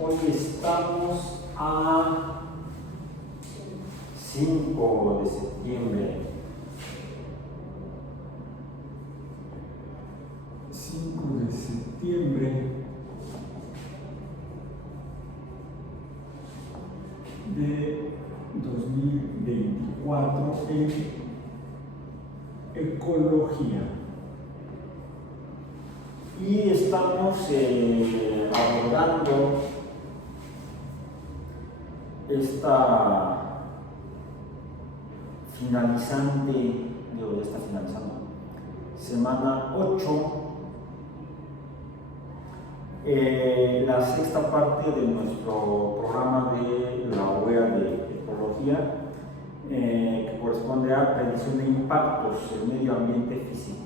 Hoy estamos a 5 de septiembre. 5 de septiembre de 2024 en ecología. Y estamos abordando esta semana 8, la sexta parte de nuestro programa de la UEA de ecología, que corresponde a predicción de impactos en el medio ambiente físico.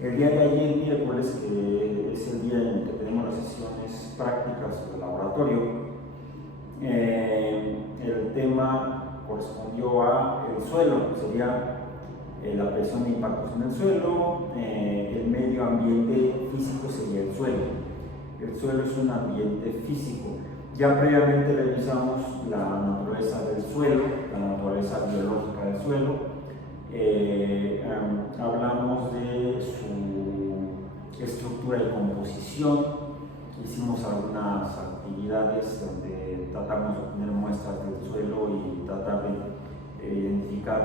El día de ayer, miércoles, que es el día en el que tenemos las sesiones prácticas del laboratorio, el tema correspondió a el suelo, que sería la predicción de impactos en el suelo. El medio ambiente físico sería el suelo. El suelo es un ambiente físico. Ya previamente revisamos la naturaleza del suelo, la naturaleza biológica del suelo. Hablamos de su estructura y composición. Hicimos algunas actividades donde tratamos de obtener muestras del suelo y tratar de identificar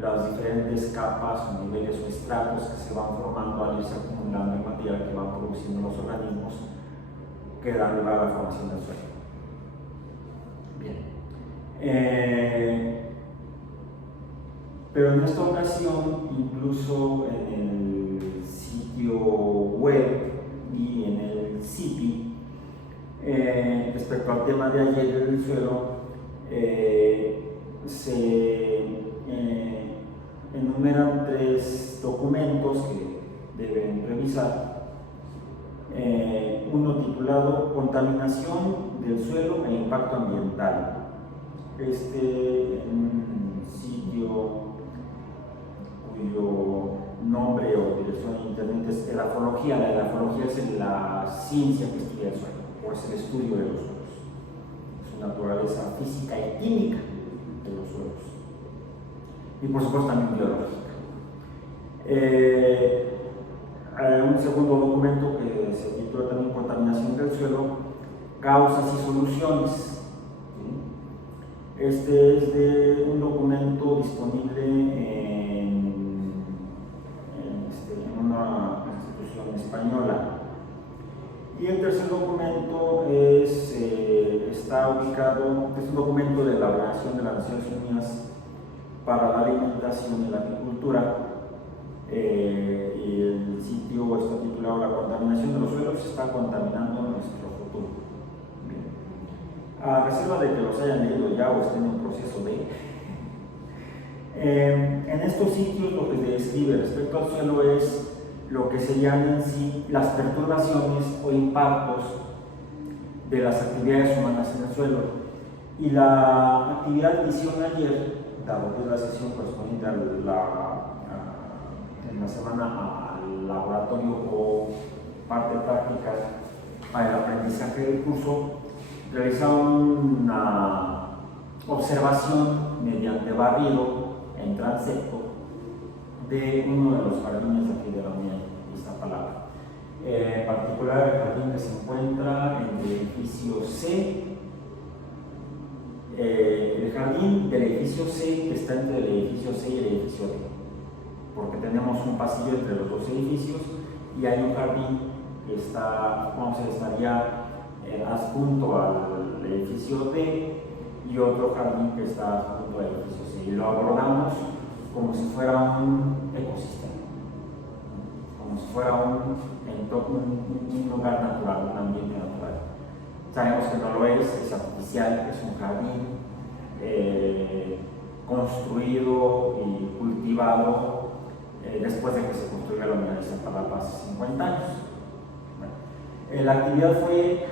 las diferentes capas o niveles o estratos que se van formando al irse acumulando en material que van produciendo los organismos que dan lugar a la formación del suelo. Bien. Pero en esta ocasión, incluso en el sitio web y en el CIPI, respecto al tema de ayer del suelo, se enumeran 3 documentos que deben revisar. Uno titulado Contaminación del suelo e impacto ambiental. Este sitio cuyo nombre o dirección en internet es Edafología. La edafología es la ciencia que estudia el suelo, o es el estudio de los suelos, su naturaleza física y química de los suelos, y por supuesto también biológica. Un segundo documento que se titula también Contaminación del suelo, causas y soluciones. Este es de un documento disponible en una institución española. Y el tercer documento está ubicado, es un documento de la Organización de las Naciones Unidas para la Alimentación y la Agricultura, y el sitio está titulado La contaminación de los suelos está contaminando nuestro futuro. A reserva de que los hayan leído ya o estén en proceso de. En estos sitios lo que se describe respecto al suelo es lo que se llaman en sí las perturbaciones o impactos de las actividades humanas en el suelo. Y la actividad que hicieron ayer, dado que es la sesión correspondiente en la semana al laboratorio o parte práctica para el aprendizaje del curso, realizaron una observación mediante barrido en transecto de uno de los jardines aquí de la Unidad de Iztapalapa. En particular, el jardín que se encuentra en el edificio C, el jardín del edificio C que está entre el edificio C y el edificio D, porque tenemos un pasillo entre los dos edificios y hay un jardín que estaría adjunto al edificio D y otro jardín que está adjunto al edificio C, y lo abordamos como si fuera un ecosistema, como si fuera un lugar natural, un ambiente natural. Sabemos que no lo es artificial, es un jardín construido y cultivado después de que se construyó la Unidad de Iztapalapa hace 50 años. La actividad fue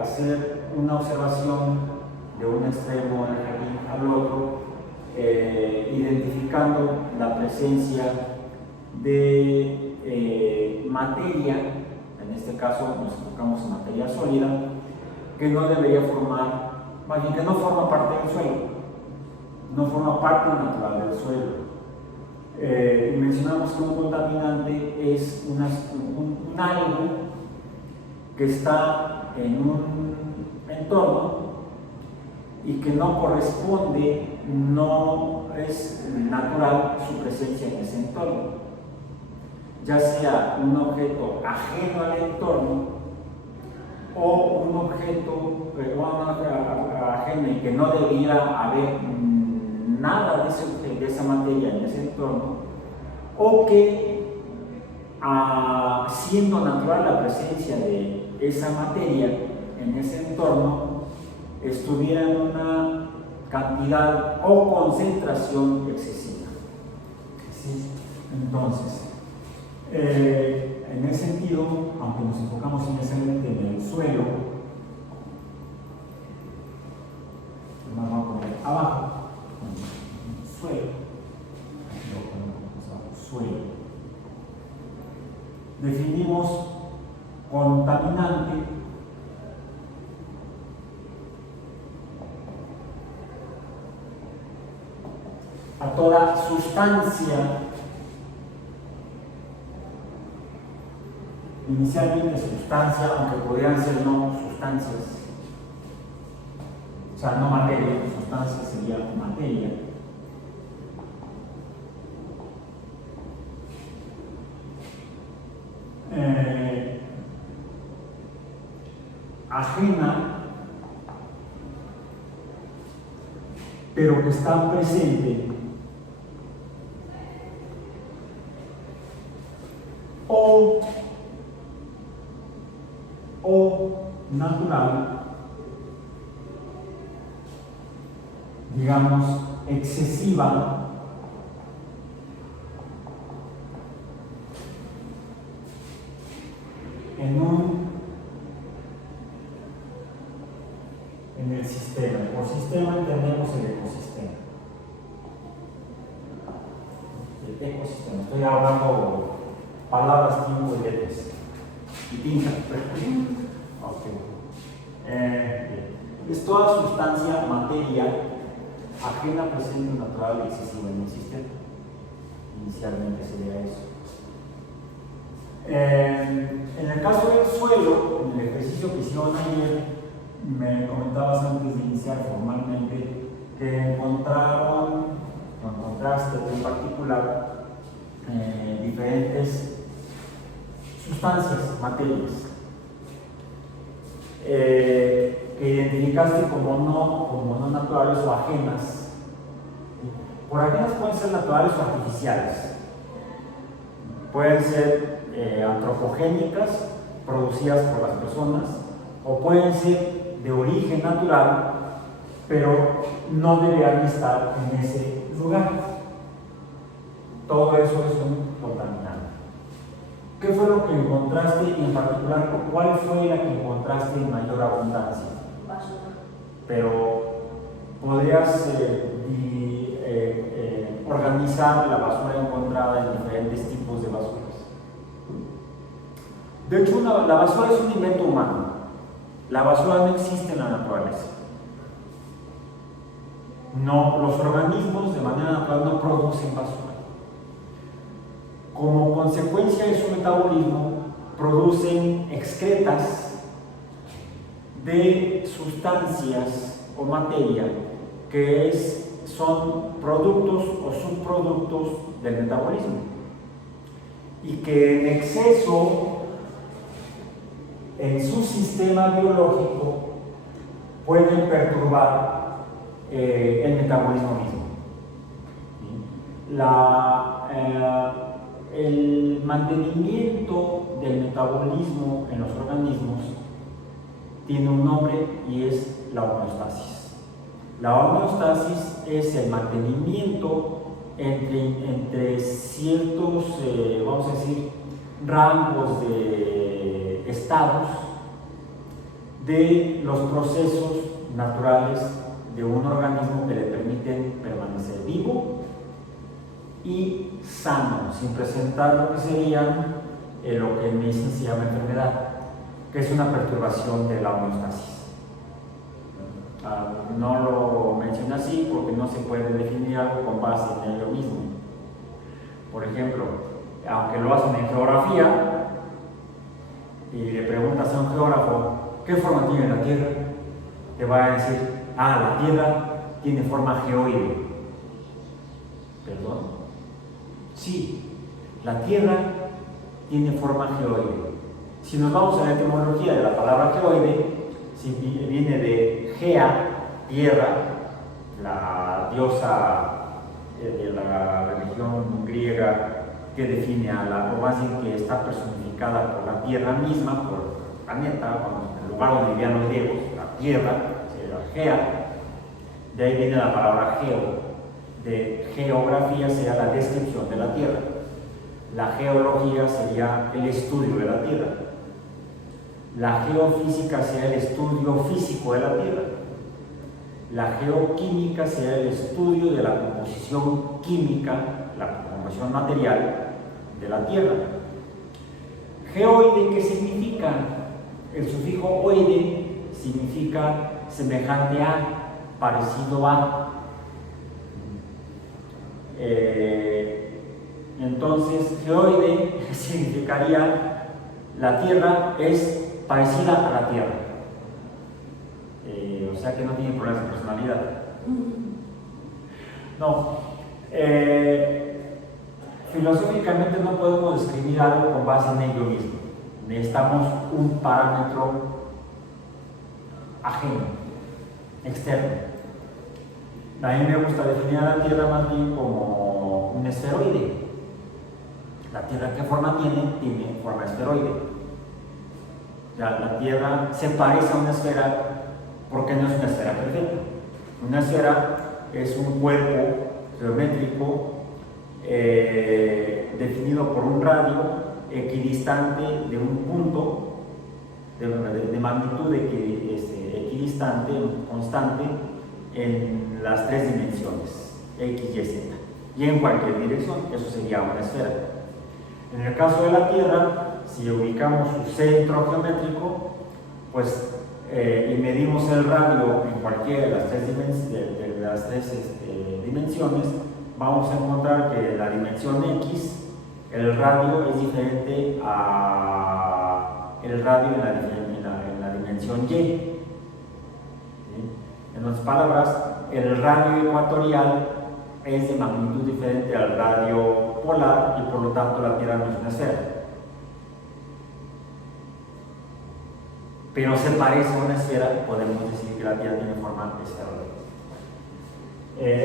hacer una observación de un extremo del jardín al otro, identificando la presencia de materia. En este caso nos enfocamos en materia sólida, que no debería formar, más bien que no forma parte del suelo, no forma parte natural del suelo. Y mencionamos que un contaminante es un algo que está en un entorno y que no corresponde, no es natural su presencia en ese entorno, ya sea un objeto ajeno al entorno o un objeto ajeno y que no debiera haber nada de esa materia en ese entorno, o que siendo natural la presencia de esa materia en ese entorno, estuviera en una cantidad o concentración excesiva. ¿Sí? Entonces, en ese sentido, aunque nos enfocamos inicialmente en el suelo, vamos a poner abajo, suelo, suelo. Definimos contaminante a toda sustancia, inicialmente sustancia, aunque podrían ser no sustancias, o sea, no materia, sustancia sería materia. Ajena, pero que está presente, o natural, digamos, excesiva, en el sistema. Por sistema entendemos el ecosistema. El ecosistema. Estoy hablando palabras, tiempo y letras. Y tinta. Es toda sustancia, materia, ajena, presente, natural y excesiva en el sistema. Inicialmente sería eso. En el caso del suelo, en el ejercicio que hicieron ayer, me comentabas antes de iniciar formalmente que encontraste en particular diferentes sustancias, materias, que identificaste como no naturales o ajenas. Por ajenas pueden ser naturales o artificiales, pueden ser antropogénicas, producidas por las personas, o pueden ser de origen natural, pero no deberían estar en ese lugar. Todo eso es un contaminante. ¿Qué fue lo que encontraste y en particular cuál fue la que encontraste en mayor abundancia? Basura. Pero podrías organizar la basura encontrada en diferentes tipos de basuras. De hecho, la basura es un invento humano. La basura no existe en la naturaleza. No, los organismos de manera natural no producen basura. Como consecuencia de su metabolismo, producen excretas de sustancias o materia que son productos o subproductos del metabolismo y que en exceso en su sistema biológico pueden perturbar el metabolismo mismo. El mantenimiento del metabolismo en los organismos tiene un nombre y es la homeostasis. La homeostasis es el mantenimiento entre ciertos, vamos a decir, rangos de estados de los procesos naturales de un organismo que le permiten permanecer vivo y sano, sin presentar lo que serían lo que en medicina se llama enfermedad, que es una perturbación de la homeostasis. No lo menciona así porque no se puede definir algo con base en ello mismo. Por ejemplo, aunque lo hacen en geografía y le preguntas a un geógrafo ¿qué forma tiene la Tierra? Te va a decir, la Tierra tiene forma geoide. ¿Perdón? Sí, la Tierra tiene forma geoide. Si nos vamos a la etimología de la palabra geoide, si viene de Gea, tierra, la diosa de la religión griega que define o más bien que está personificada por la tierra misma, por el planeta, el lugar donde vivían los griegos, la tierra, sería Gea. De ahí viene la palabra geo. De geografía sería la descripción de la tierra. La geología sería el estudio de la tierra. La geofísica sería el estudio físico de la tierra. La geoquímica sería el estudio de la composición química, la composición material de la tierra. Geoide, ¿qué significa? El sufijo oide significa semejante a, parecido a. Entonces, geoide significaría la tierra es parecida a la tierra. O sea que no tiene problemas de personalidad. No. Filosóficamente no podemos describir algo con base en ello mismo. Necesitamos un parámetro ajeno, externo. A mí me gusta definir a la Tierra más bien como un esferoide. La Tierra, ¿qué forma tiene? Tiene forma esferoide. La Tierra se parece a una esfera porque no es una esfera perfecta. Una esfera es un cuerpo geométrico definido por un radio equidistante de un punto de magnitud equidistante, constante en las tres dimensiones, X, Y, Z, y en cualquier dirección. Eso sería una esfera. En el caso de la Tierra, si ubicamos su centro geométrico, pues y medimos el radio en cualquiera de las tres dimensiones, vamos a encontrar que la dimensión X, el radio es diferente al radio en la dimensión Y. ¿Sí? En otras palabras, el radio ecuatorial es de magnitud diferente al radio polar y por lo tanto la Tierra no es una esfera. Pero se parece a una esfera, podemos decir que la Tierra tiene forma esferoide.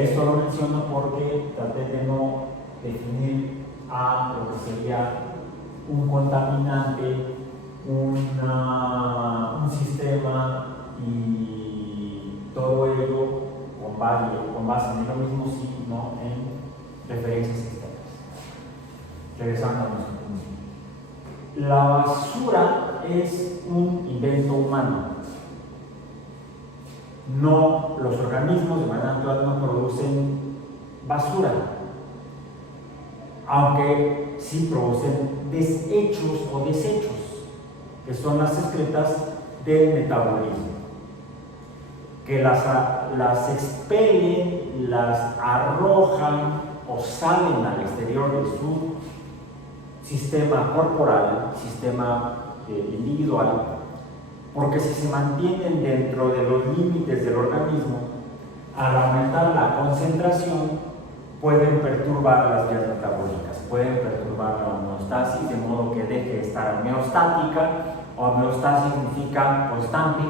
Esto lo menciono porque traté de no definir a lo que sería un contaminante, un sistema y todo ello con base en lo mismo, sino en referencias externas. Regresando a nuestro punto. La basura es un invento humano. No, los organismos de manera natural no producen basura, aunque sí producen desechos o desechos, que son las excretas del metabolismo, que las expelen, las arrojan o salen al exterior de su sistema corporal, sistema individual, porque si se mantienen dentro de los límites del organismo, al aumentar la concentración, pueden perturbar las vías metabólicas, pueden perturbar la homeostasis, de modo que deje de estar homeostática. Homeostasis significa constante,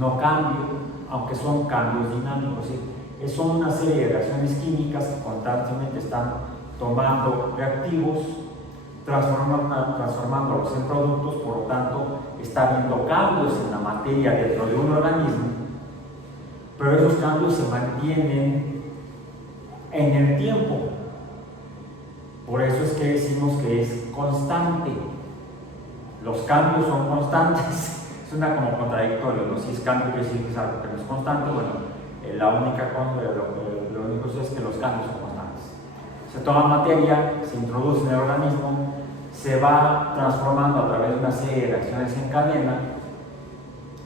no cambio, aunque son cambios dinámicos. ¿Sí? Son una serie de reacciones químicas que constantemente están tomando reactivos, transformándolos en productos, por lo tanto está habiendo cambios en la materia dentro de un organismo, pero esos cambios se mantienen en el tiempo. Por eso es que decimos que es constante. Los cambios son constantes. Suena como contradictorio, ¿no? Si es cambio, quiere decir que es algo que no es constante. Bueno, lo único es que los cambios son constantes. Se toma materia, se introduce en el organismo, se va transformando a través de una serie de reacciones en cadena,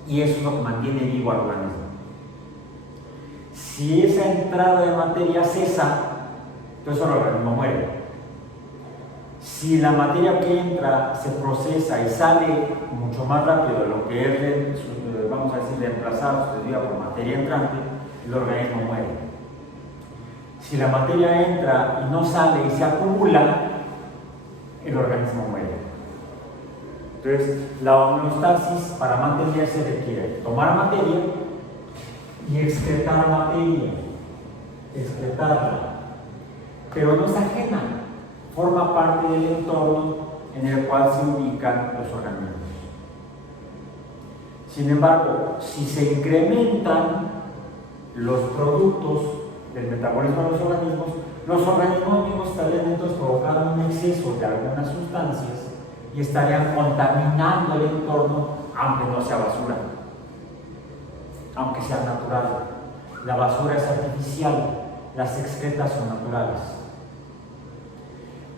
y eso es lo que mantiene vivo al organismo. Si esa entrada de materia cesa, entonces el organismo muere. Si la materia que entra se procesa y sale mucho más rápido de lo que es, vamos a decir, reemplazado, sustituida por materia entrante, el organismo muere. Si la materia entra y no sale y se acumula, el organismo muere. Entonces, la homeostasis para mantenerse requiere tomar materia y excretar materia, excretarla, pero no es ajena, forma parte del entorno en el cual se ubican los organismos. Sin embargo, si se incrementan los productos del metabolismo de los organismos mismos estarían entonces provocando un exceso de algunas sustancias y estarían contaminando el entorno, aunque no sea basura, aunque sea natural. La basura es artificial, las excretas son naturales.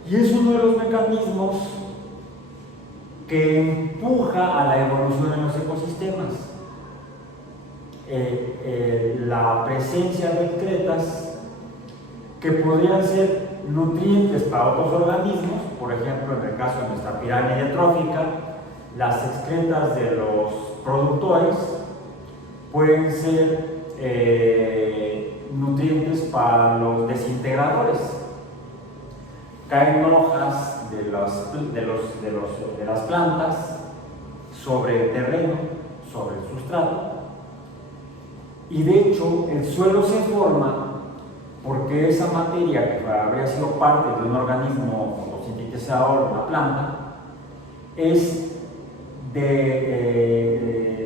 Y es uno de los mecanismos que empuja a la evolución en los ecosistemas. La presencia de excretas que podrían ser nutrientes para otros organismos, por ejemplo, en el caso de nuestra pirámide trófica, las excretas de los productores pueden ser nutrientes para los desintegradores. Caen hojas de las plantas sobre el terreno, sobre el sustrato, y de hecho el suelo se forma porque esa materia que habría sido parte de un organismo fotosintetizador, una planta, es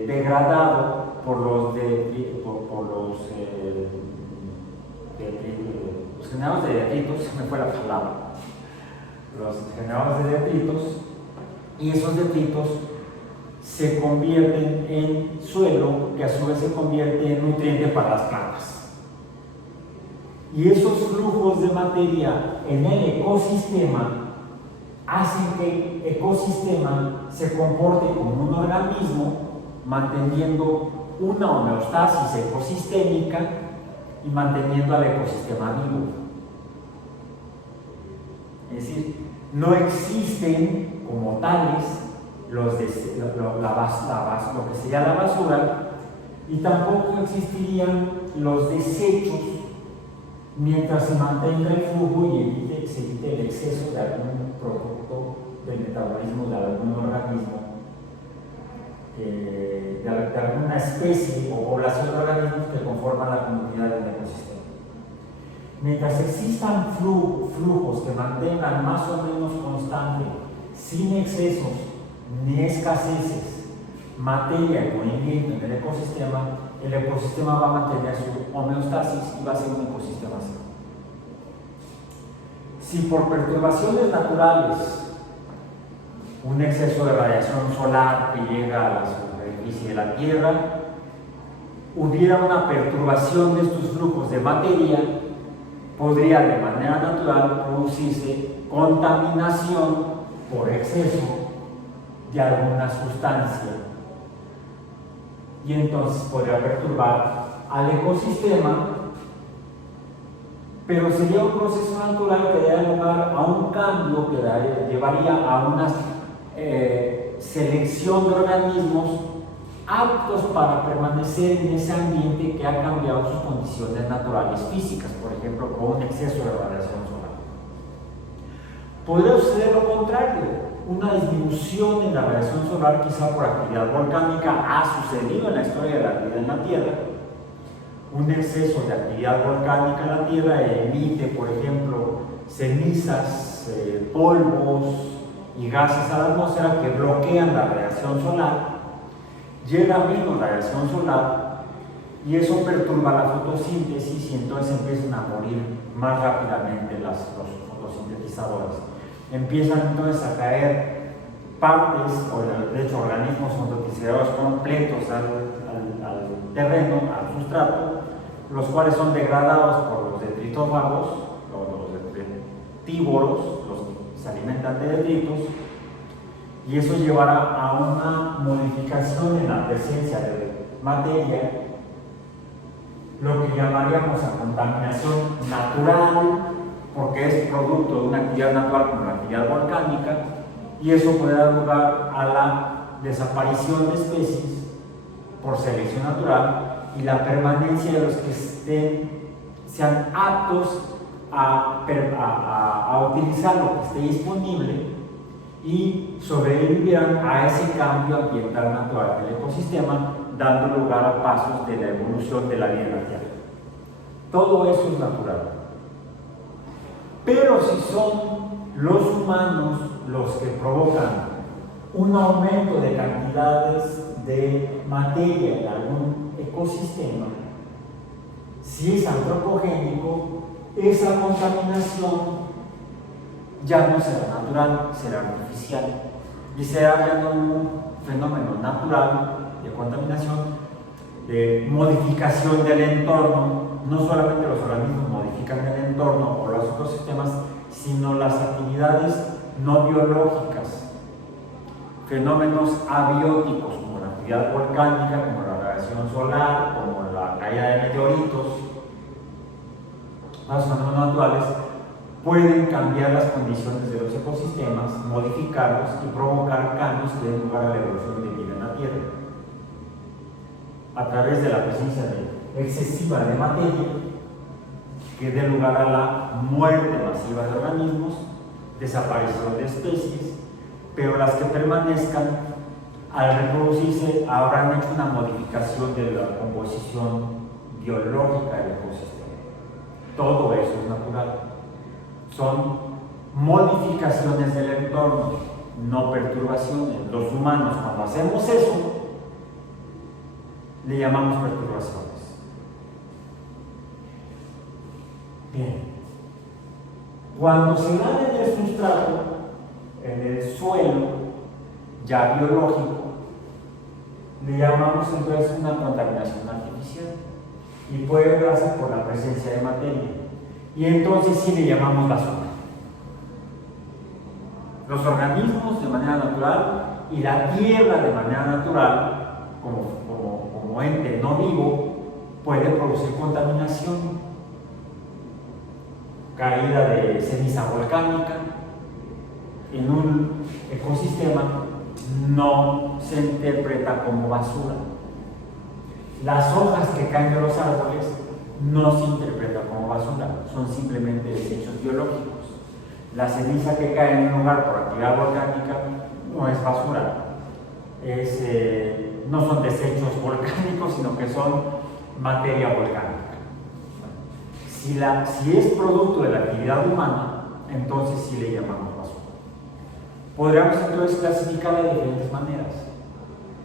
degradado por los generadores de detritos, se me fue la palabra, los generadores de detritos, y esos detritos se convierten en suelo, que a su vez se convierte en nutriente para las plantas. Y esos flujos de materia en el ecosistema hacen que el ecosistema se comporte como un organismo, manteniendo una homeostasis ecosistémica y manteniendo al ecosistema vivo. Es decir, no existen como tales lo que sería la basura, y tampoco existirían los desechos mientras se mantenga el flujo y se evite el exceso de algún producto del metabolismo de algún organismo, de alguna especie o población de organismos que conforman la comunidad del ecosistema. Mientras existan flujos que mantengan más o menos constante, sin excesos ni escaseces, materia en movimiento en el ecosistema va a mantener su homeostasis y va a ser un ecosistema sano. Si por perturbaciones naturales, un exceso de radiación solar que llega a la superficie de la Tierra, hubiera una perturbación de estos flujos de materia, podría de manera natural producirse contaminación por exceso de alguna sustancia, y entonces podría perturbar al ecosistema, pero sería un proceso natural que daría lugar a un cambio que llevaría a una selección de organismos aptos para permanecer en ese ambiente que ha cambiado sus condiciones naturales físicas, por ejemplo, con un exceso de radiación solar. Podría suceder lo contrario, una disminución en la radiación solar, quizá por actividad volcánica, ha sucedido en la historia de la vida en la Tierra. Un exceso de actividad volcánica en la Tierra emite, por ejemplo, cenizas, polvos y gases a la atmósfera que bloquean la radiación solar. Llega menos radiación solar y eso perturba la fotosíntesis, y entonces empiezan a morir más rápidamente los fotosintetizadores. Empiezan entonces a caer partes, o de hecho organismos fotosintetizadores completos al terreno, al sustrato, los cuales son degradados por los detritófagos, o los detritívoros, los que se alimentan de detritos, y eso llevará a una modificación en la presencia de materia lo que llamaríamos a contaminación natural, porque es producto de una actividad natural como la actividad volcánica, y eso puede dar lugar a la desaparición de especies por selección natural y la permanencia de los que sean aptos a utilizar lo que esté disponible y sobrevivieran a ese cambio ambiental natural del ecosistema, dando lugar a pasos de la evolución de la vida en la Tierra. Todo eso es natural. Pero si son los humanos los que provocan un aumento de cantidades de materia en algún ecosistema, si es antropogénico, esa contaminación ya no será natural, será artificial y será ya no un fenómeno natural de contaminación, de modificación del entorno. No solamente los organismos modifican el entorno o los ecosistemas, sino las actividades no biológicas, fenómenos abióticos como la actividad volcánica, como la radiación solar, como la caída de meteoritos. Los fenómenos naturales pueden cambiar las condiciones de los ecosistemas, modificarlos y provocar cambios que den lugar a la evolución de vida en la Tierra. A través de la presencia excesiva de materia, que dé lugar a la muerte masiva de organismos, desaparición de especies, pero las que permanezcan, al reproducirse, habrán hecho una modificación de la composición biológica del ecosistema. Todo eso es natural. Son modificaciones del entorno, no perturbaciones. Los humanos, cuando hacemos eso, le llamamos perturbaciones. Bien. Cuando se da en el sustrato, en el suelo, ya biológico, le llamamos entonces una contaminación artificial y puede darse por la presencia de materia. Y entonces sí le llamamos basura. Los organismos de manera natural y la tierra de manera natural, como ente no vivo, puede producir contaminación, caída de ceniza volcánica. En un ecosistema no se interpreta como basura. Las hojas que caen de los árboles no se interpretan como basura, son simplemente desechos biológicos. La ceniza que cae en un lugar por actividad volcánica no es basura, no son desechos volcánicos, sino que son materia volcánica. Si es producto de la actividad humana, entonces sí le llamamos basura. Podríamos entonces clasificarla de diferentes maneras.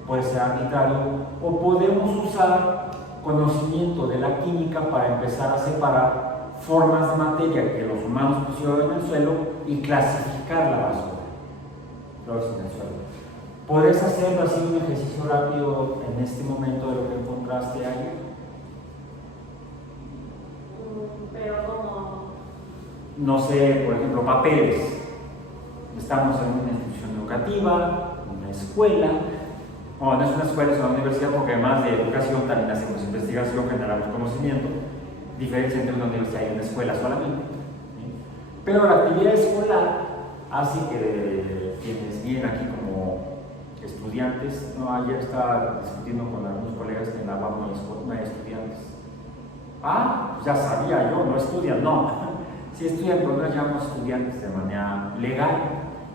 Puede ser arbitrario o podemos usar conocimiento de la química para empezar a separar formas de materia que los humanos pusieron en el suelo y clasificar la basura. En el suelo. ¿Podés hacerlo así un ejercicio rápido en este momento de lo que encontraste ahí? Pero como... No sé, por ejemplo, papeles. Estamos en una institución educativa, una escuela. No, no es una escuela, es una universidad, porque además de educación también hacemos investigación, generamos conocimiento. Diferencia entre una universidad y una escuela solamente. Pero la actividad escolar hace que quienes vienen aquí como estudiantes, ayer estaba discutiendo con algunos colegas que en la UAM no hay estudiantes. Pues ya sabía yo, no estudian, no. Si estudian, pero no los llamamos estudiantes de manera legal.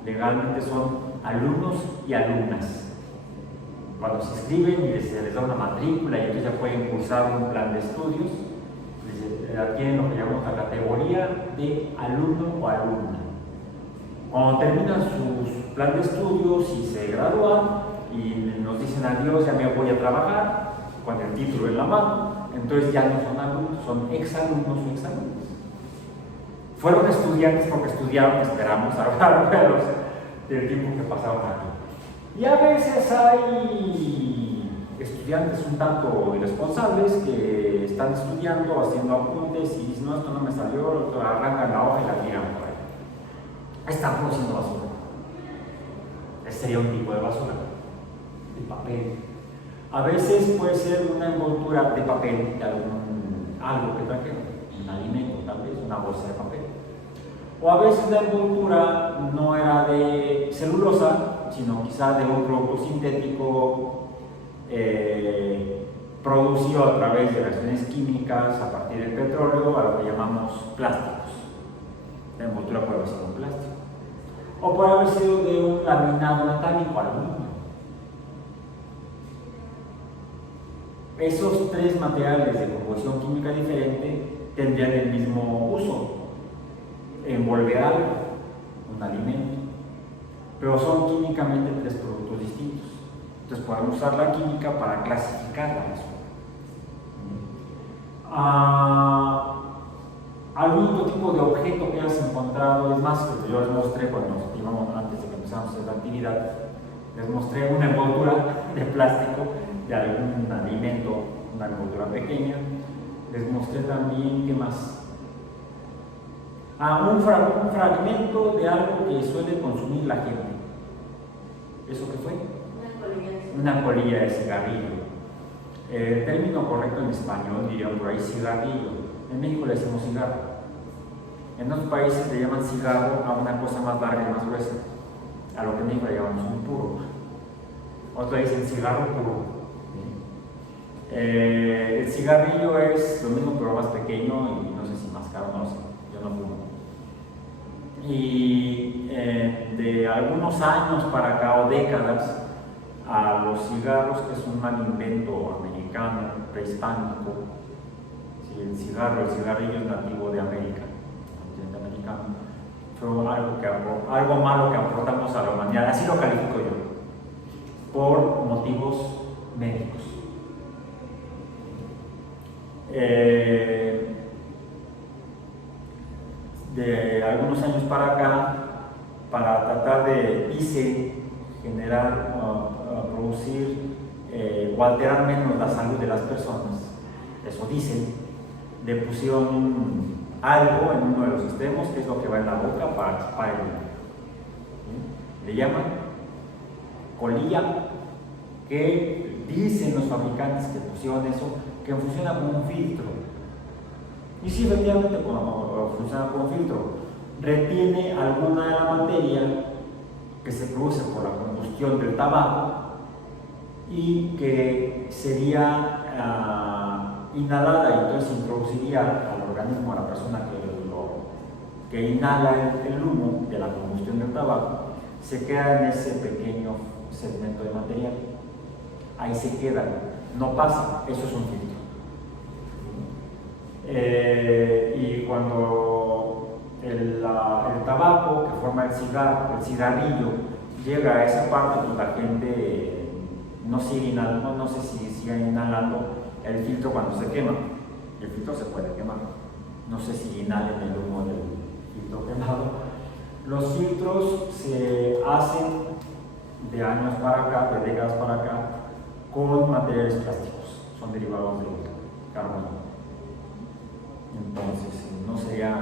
Legalmente son alumnos y alumnas. Cuando se inscriben y se les da una matrícula y ellos ya pueden cursar un plan de estudios, adquieren lo que llamamos la categoría de alumno o alumna. Cuando terminan su plan de estudios y se gradúan y nos dicen adiós, ya me voy a trabajar con el título en la mano, entonces ya no son alumnos, son exalumnos o exalumnas. Fueron estudiantes porque estudiaron, esperamos hablar del tiempo que pasaron aquí. Y a veces hay estudiantes un tanto irresponsables que están estudiando, haciendo apuntes y dicen, no, esto no me salió, arrancan la hoja y la tiran por ahí. Están produciendo basura. Ese sería un tipo de basura, de papel. A veces puede ser una envoltura de papel de algún algo que trajeron, un alimento tal vez, una bolsa de papel. O a veces la envoltura no era de celulosa, sino quizá de un producto sintético producido a través de reacciones químicas a partir del petróleo, a lo que llamamos plásticos. La envoltura puede haber sido un plástico. O puede haber sido de un laminado metálico, aluminio. Esos tres materiales de composición química diferente tendrían el mismo uso: envolver algo, un alimento, pero son químicamente tres productos distintos. Entonces podemos usar la química para clasificarla. Algún otro tipo de objeto que hayas encontrado, es más, que yo les mostré cuando íbamos, antes de que empezamos a hacer la actividad, les mostré una envoltura de plástico de algún alimento, una envoltura pequeña. Les mostré también, ¿qué más? Un fragmento de algo que suele consumir la gente. ¿Eso qué fue? Una colilla de cigarrillo. El término correcto en español dirían por ahí cigarrillo. En México le decimos cigarro. En otros países le llaman cigarro a una cosa más larga y más gruesa. A lo que en México le llamamos un puro. Otros dicen cigarro puro. El cigarrillo es lo mismo pero más pequeño y no sé si más caro, no sé. Yo no fumo. Y de algunos años para acá o décadas, a los cigarros, que es un mal invento americano, prehispánico. Sí, el cigarrillo es nativo de América, continente americano. Fue algo malo que aportamos a la humanidad, así lo califico yo, por motivos médicos. De algunos años para acá, para tratar de generar, producir o alterar menos la salud de las personas, eso dicen, le pusieron algo en uno de los extremos, que es lo que va en la boca para chupar el humo. Le llaman colilla, que dicen los fabricantes que pusieron eso, que funciona como un filtro. Y sí, efectivamente funciona como un filtro. Retiene alguna de la materia que se produce por la combustión del tabaco y que sería inhalada y entonces introduciría al organismo, a la persona que inhala el humo de la combustión del tabaco, se queda en ese pequeño segmento de material. Ahí se queda, no pasa, eso es un filtro. Y cuando el tabaco que forma el cigarrillo llega a esa parte, pues la gente no sigue inhalando, no sé si sigue inhalando el filtro cuando se quema. El filtro se puede quemar, no sé si inhalen el humo del filtro quemado. Los filtros se hacen de años para acá, de décadas para acá, con materiales plásticos, son derivados del carbono. Entonces no sería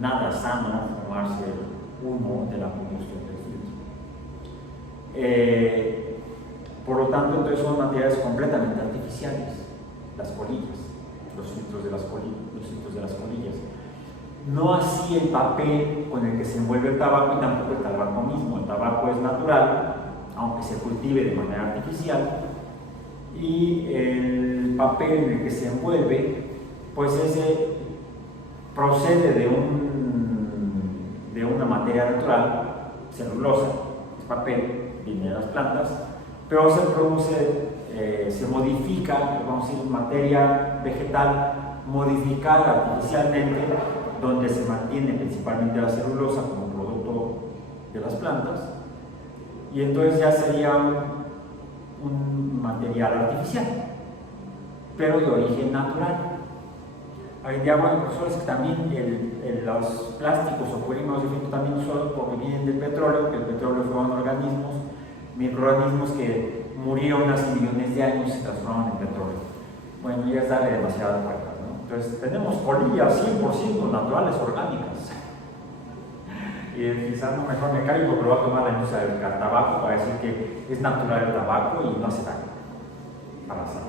nada sano fumarse el humo de la combustión del filtro. Por lo tanto, entonces son materiales completamente artificiales, las colillas, los filtros de las colillas. No así el papel con el que se envuelve el tabaco y tampoco el tabaco mismo. El tabaco es natural, aunque se cultive de manera artificial, y el papel en el que se envuelve, pues ese procede de una materia natural, celulosa, es papel, viene de las plantas, pero se produce, se modifica, vamos a decir, materia vegetal modificada artificialmente, donde se mantiene principalmente la celulosa como producto de las plantas, y entonces ya sería un material artificial, pero de origen natural. Hay de agua, profesores, que también los plásticos o polímeros de filtro también son porque vienen del petróleo, que el petróleo fueron organismos, microorganismos que murieron hace millones de años y se transformaron en petróleo. Bueno, ya es darle demasiadas vueltas, ¿no? Entonces, tenemos colillas 100% naturales, orgánicas. Y quizás no mejor me caigo, pero va a tomar la industria del tabaco para decir que es natural el tabaco y no hace daño para la salud.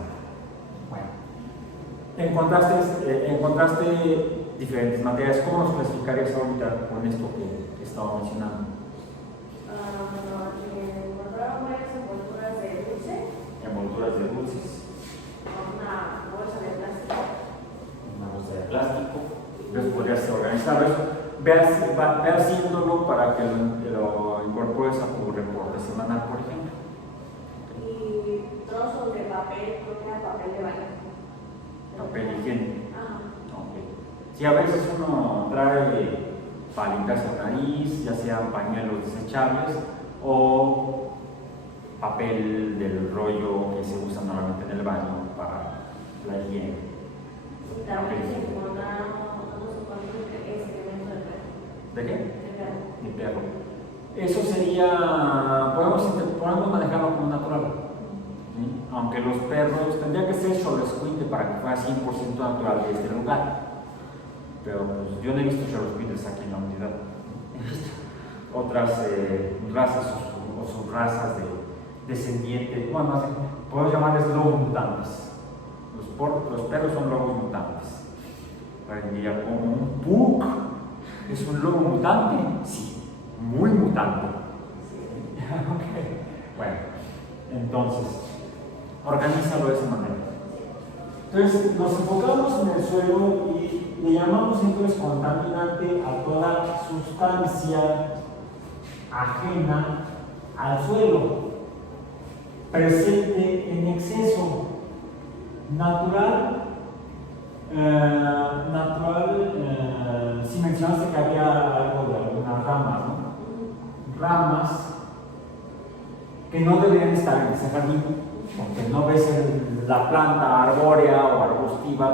Bueno. encontraste diferentes materias. ¿Cómo nos clasificarías ahorita con esto que estaba mencionando? Encontraron varias envolturas de dulce, Envolturas de dulces, una bolsa de plástico. una bolsa de plástico. Entonces podrías organizarlo eso. Ve haciéndolo para que lo incorpores a tu reporte semanal, por ejemplo. Y trozos de papel, creo que era papel de baño. Papel higiénico. Ajá. Ok. Sí, a veces uno trae para limpiarse la nariz, ya sean pañuelos desechables o papel del rollo que se usa normalmente en el baño para la higiene. Y también se encontraron unos cuantos excrementos de perro. ¿De qué? De perro. De perro. Eso sería, podemos manejarlo como natural. ¿Sí? Aunque los perros, tendría que ser xoloscuintle para que fuera 100% natural de este lugar. Pero pues, yo no he visto xoloscuintles aquí en la unidad. He visto otras razas o subrazas de descendientes, bueno, más bien, podemos llamarles lobos mutantes. Los perros son lobos mutantes. Diría como un pug. ¿Es un lobo mutante? Sí, muy mutante. Okay. Bueno, entonces, organízalo de esa manera. Entonces, nos enfocamos en el suelo y le llamamos entonces contaminante a toda sustancia ajena al suelo, presente en exceso, natural. Si mencionaste que había algo de algunas ramas, ¿no? Ramas que no deberían estar en ese jardín, porque no ves la planta arbórea o arbustiva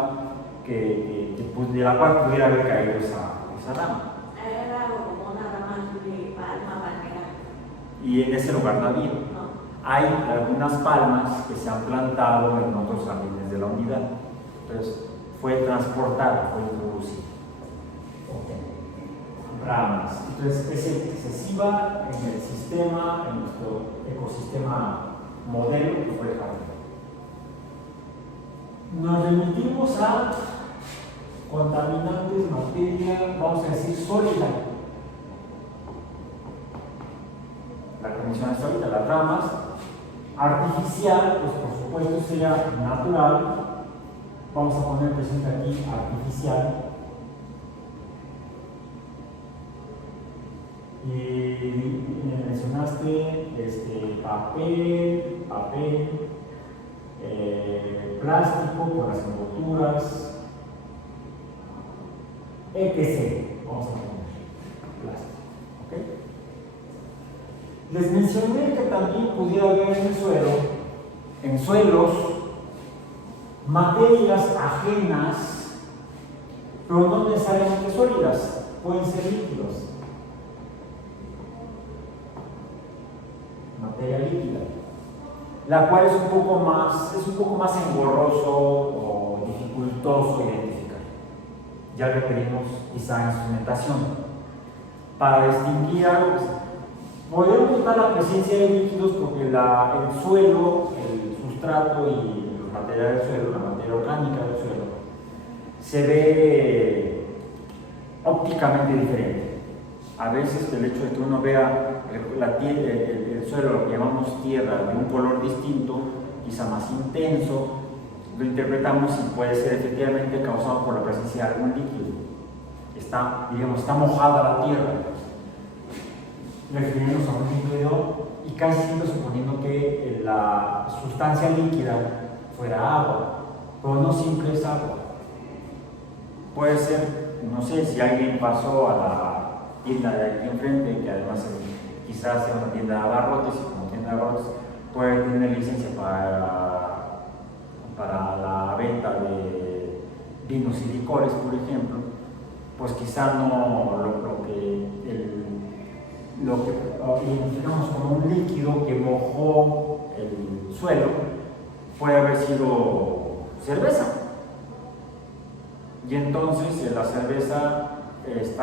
de la cual pudiera haber caído esa rama. Era algo como una rama de palma palmera. Y en ese lugar no había. No. Hay algunas palmas que se han plantado en otros jardines de la unidad. Entonces, fue transportado, fue introducido. Ramas. Entonces, es excesiva en el sistema, en nuestro ecosistema modelo que fue el jardín. Nos remitimos a contaminantes, materia, vamos a decir sólida. La que mencionaste ahorita, Las ramas, artificial, pues por supuesto sería natural. Vamos a poner presente aquí artificial. Y mencionaste papel, plástico por las envolturas, etc. Vamos a poner plástico. ¿Okay? Les mencioné que también pudiera haber en el suelo, en suelos, materias ajenas, pero no necesariamente sólidas, pueden ser líquidos. Materia líquida, la cual es un poco más engorroso o dificultoso identificar. Ya requerimos quizá instrumentación para distinguir algo. Podemos notar la presencia de líquidos porque el suelo, el sustrato y los materiales del suelo, la materia orgánica del suelo, se ve ópticamente diferente. A veces el hecho de que uno vea el suelo, lo que llamamos tierra, de un color distinto, quizá más intenso, lo interpretamos y puede ser efectivamente causado por la presencia de algún líquido. Está mojada la tierra. Refiriéndonos a un líquido y casi siempre suponiendo que la sustancia líquida fuera agua, pero no siempre es agua. Puede ser, no sé, si alguien pasó a la tienda de aquí enfrente, que además quizás sea una tienda de abarrotes, y como tienda de abarrotes puede tener licencia para la venta de vinos y licores, por ejemplo, pues quizás no lo que identificamos como un líquido que mojó el suelo puede haber sido cerveza. Y entonces la cerveza es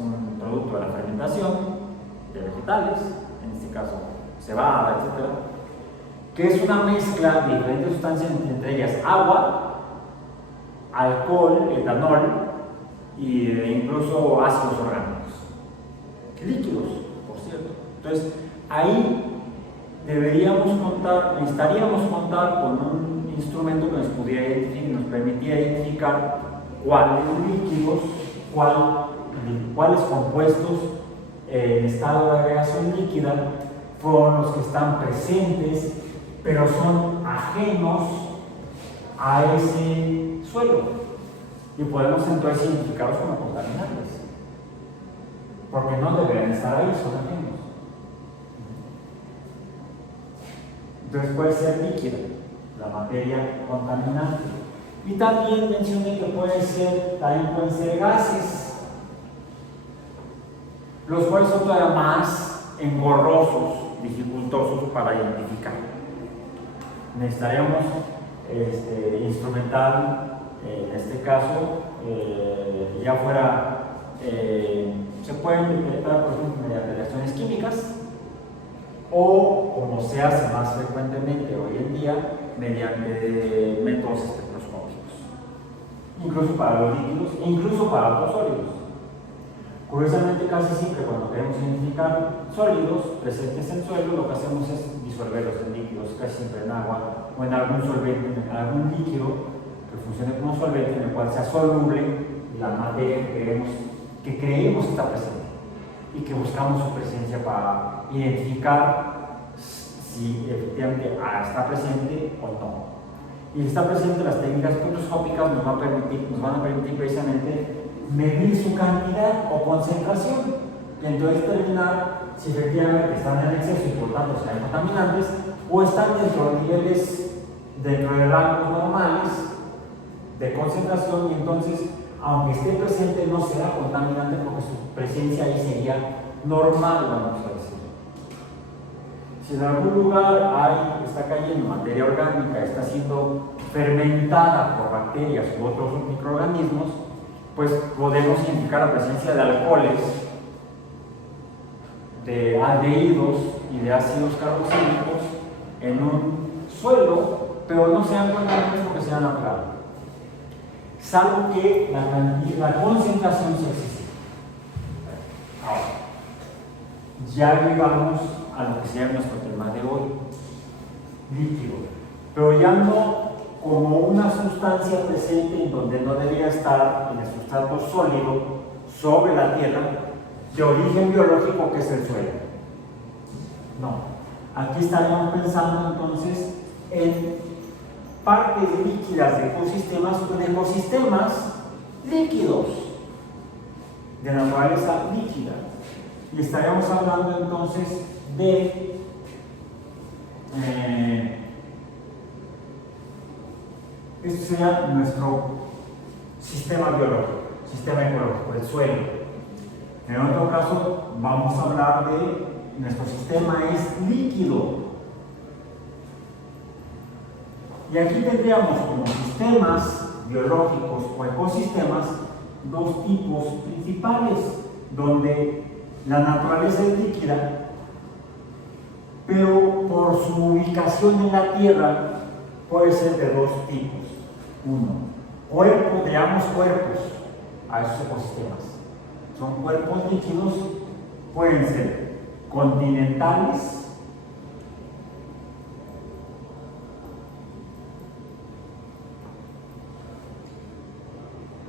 un producto de la fermentación de vegetales, en este caso cebada, etc., que es una mezcla de diferentes sustancias, entre ellas agua alcohol, etanol y incluso ácidos orgánicos. Líquidos, por cierto. Entonces, ahí necesitaríamos contar con un instrumento que nos pudiera identificar, nos permitiera identificar cuáles líquidos, cuáles compuestos en estado de agregación líquida fueron los que están presentes, pero son ajenos a ese suelo. Y podemos entonces identificarlos como contaminantes, porque no deberían estar ahí, son ajenos. Entonces puede ser líquida, la materia contaminante. Y también mencioné que también pueden ser gases, los cuales son todavía más engorrosos, dificultosos para identificar. Necesitaríamos instrumental, en este caso, ya fuera, se pueden detectar, por ejemplo, mediante reacciones químicas, o, como se hace más frecuentemente hoy en día, mediante métodos espectroscópicos, incluso para los líquidos, incluso para otros sólidos. Curiosamente, casi siempre cuando queremos identificar sólidos presentes en suelo, lo que hacemos es disolverlos en líquidos, casi siempre en agua o en algún solvente, en algún líquido que funcione como solvente, en el cual sea soluble la materia que creemos está presente y que buscamos su presencia para identificar si efectivamente está presente o no. Y si está presente, las técnicas espectroscópicas nos van a permitir precisamente medir su cantidad o concentración, y entonces determinar si efectivamente están en exceso y por tanto sean contaminantes, o están dentro de rangos normales de concentración, y entonces, aunque esté presente, no será contaminante porque su presencia ahí sería normal, vamos a decir. Si en algún lugar está cayendo materia orgánica, está siendo fermentada por bacterias u otros microorganismos, pues podemos identificar la presencia de alcoholes, de aldehídos y de ácidos carboxílicos en un suelo, pero no sean contaminantes porque sean naturales, salvo que la concentración sea excesiva. Ahora, ya llegamos a lo que sería nuestro tema de hoy, líquido, pero ya no como una sustancia presente en donde no debería estar en el sustrato sólido sobre la tierra de origen biológico que es el suelo. No, aquí estaríamos pensando entonces en partes líquidas de ecosistemas líquidos, de naturaleza líquida. Y estaríamos hablando entonces de este sería nuestro sistema biológico, sistema ecológico, el suelo. En otro caso, vamos a hablar de nuestro sistema es líquido. Y aquí tendríamos como sistemas biológicos o ecosistemas dos tipos principales, donde la naturaleza es líquida, pero por su ubicación en la Tierra puede ser de dos tipos. Uno, creamos cuerpos a esos ecosistemas. Son cuerpos líquidos, pueden ser continentales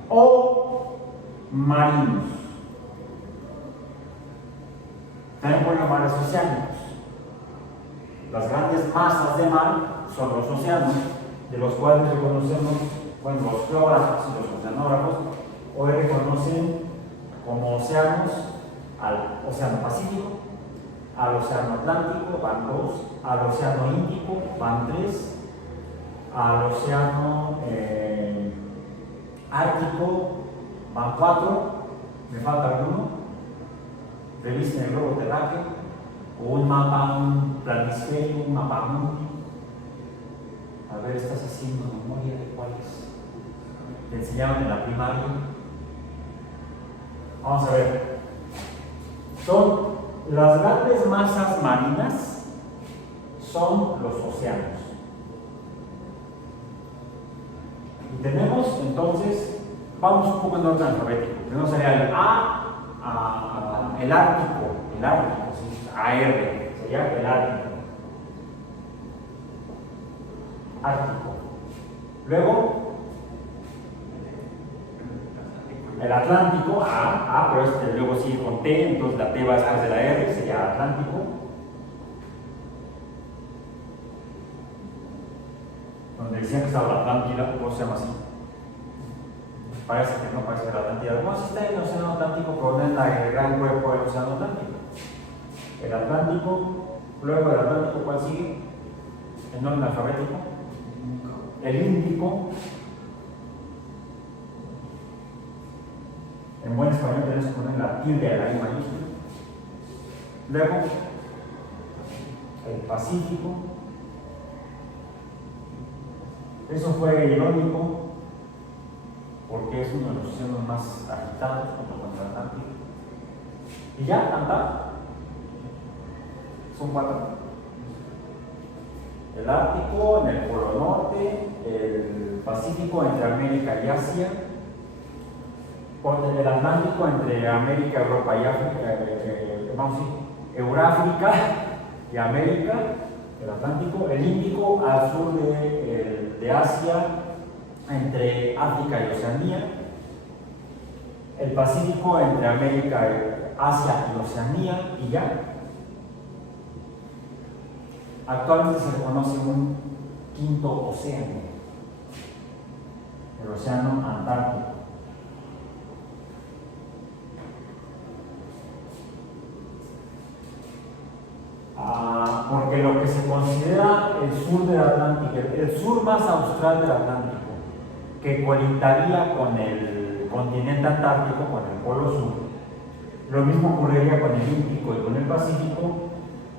o marinos. También pueden llamarlos oceánicos. Las grandes masas de mar son los océanos, de los cuales reconocemos, bueno, los geógrafos y los oceanógrafos hoy reconocen como océanos al Océano Pacífico, al Océano Atlántico, van 2, al Océano Índico, van 3, al Océano Ártico, van 4, me falta alguno. Revisen el globo terráqueo, o un mapa, un planisferio, un mapa mundi. A ver, estás haciendo memoria de cuáles te enseñaban en la primaria. Vamos a ver. Son las grandes masas marinas, son los océanos. Y tenemos entonces entonces, vamos un poco en orden alfabético. Primero sería el el Ártico, ¿sí? AR, sería el Ártico. Ártico. Luego, el Atlántico, pero luego sigue con T, entonces la T va después de la R, sería Atlántico. Donde decían que estaba la Atlántida, ¿cómo se llama así? Parece que no parece la Atlántida. Bueno, sí está en el Océano Atlántico, pero no en el gran cuerpo del Océano Atlántico. El Atlántico, luego del Atlántico, ¿cuál sigue? En orden alfabético. El Índico. En buen español tenemos que poner la tilde a la I mayúscula. Luego, el Pacífico. Eso fue irónico porque es uno de los océanos más agitados junto con el Atlántico. Y ya, cantar. Son 4. El Ártico en el Polo Norte, el Pacífico entre América y Asia, el Atlántico entre América, Europa y África, Euráfrica y América, el Atlántico, el Índico al sur de Asia, entre África y Oceanía, el Pacífico entre América, Asia y Oceanía, y ya. Actualmente se reconoce un quinto océano, el Océano Antártico. Porque lo que se considera el sur del Atlántico, el sur más austral del Atlántico, que colindaría con el continente antártico, con el polo sur, lo mismo ocurriría con el Índico y con el Pacífico.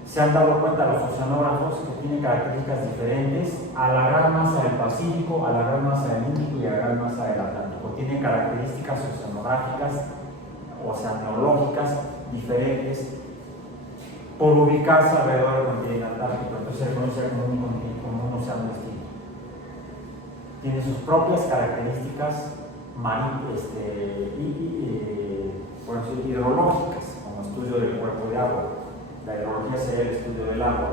Se han dado cuenta los oceanógrafos que tienen características diferentes a la gran masa del Pacífico, a la gran masa del Índico y a la gran masa del Atlántico. Tienen características oceanográficas, oceanológicas diferentes por ubicarse alrededor del continente antártico. Entonces se conoce como un océano distinto. Tiene sus propias características hidrológicas, como estudio del cuerpo de agua. La hidrología sería el estudio del agua.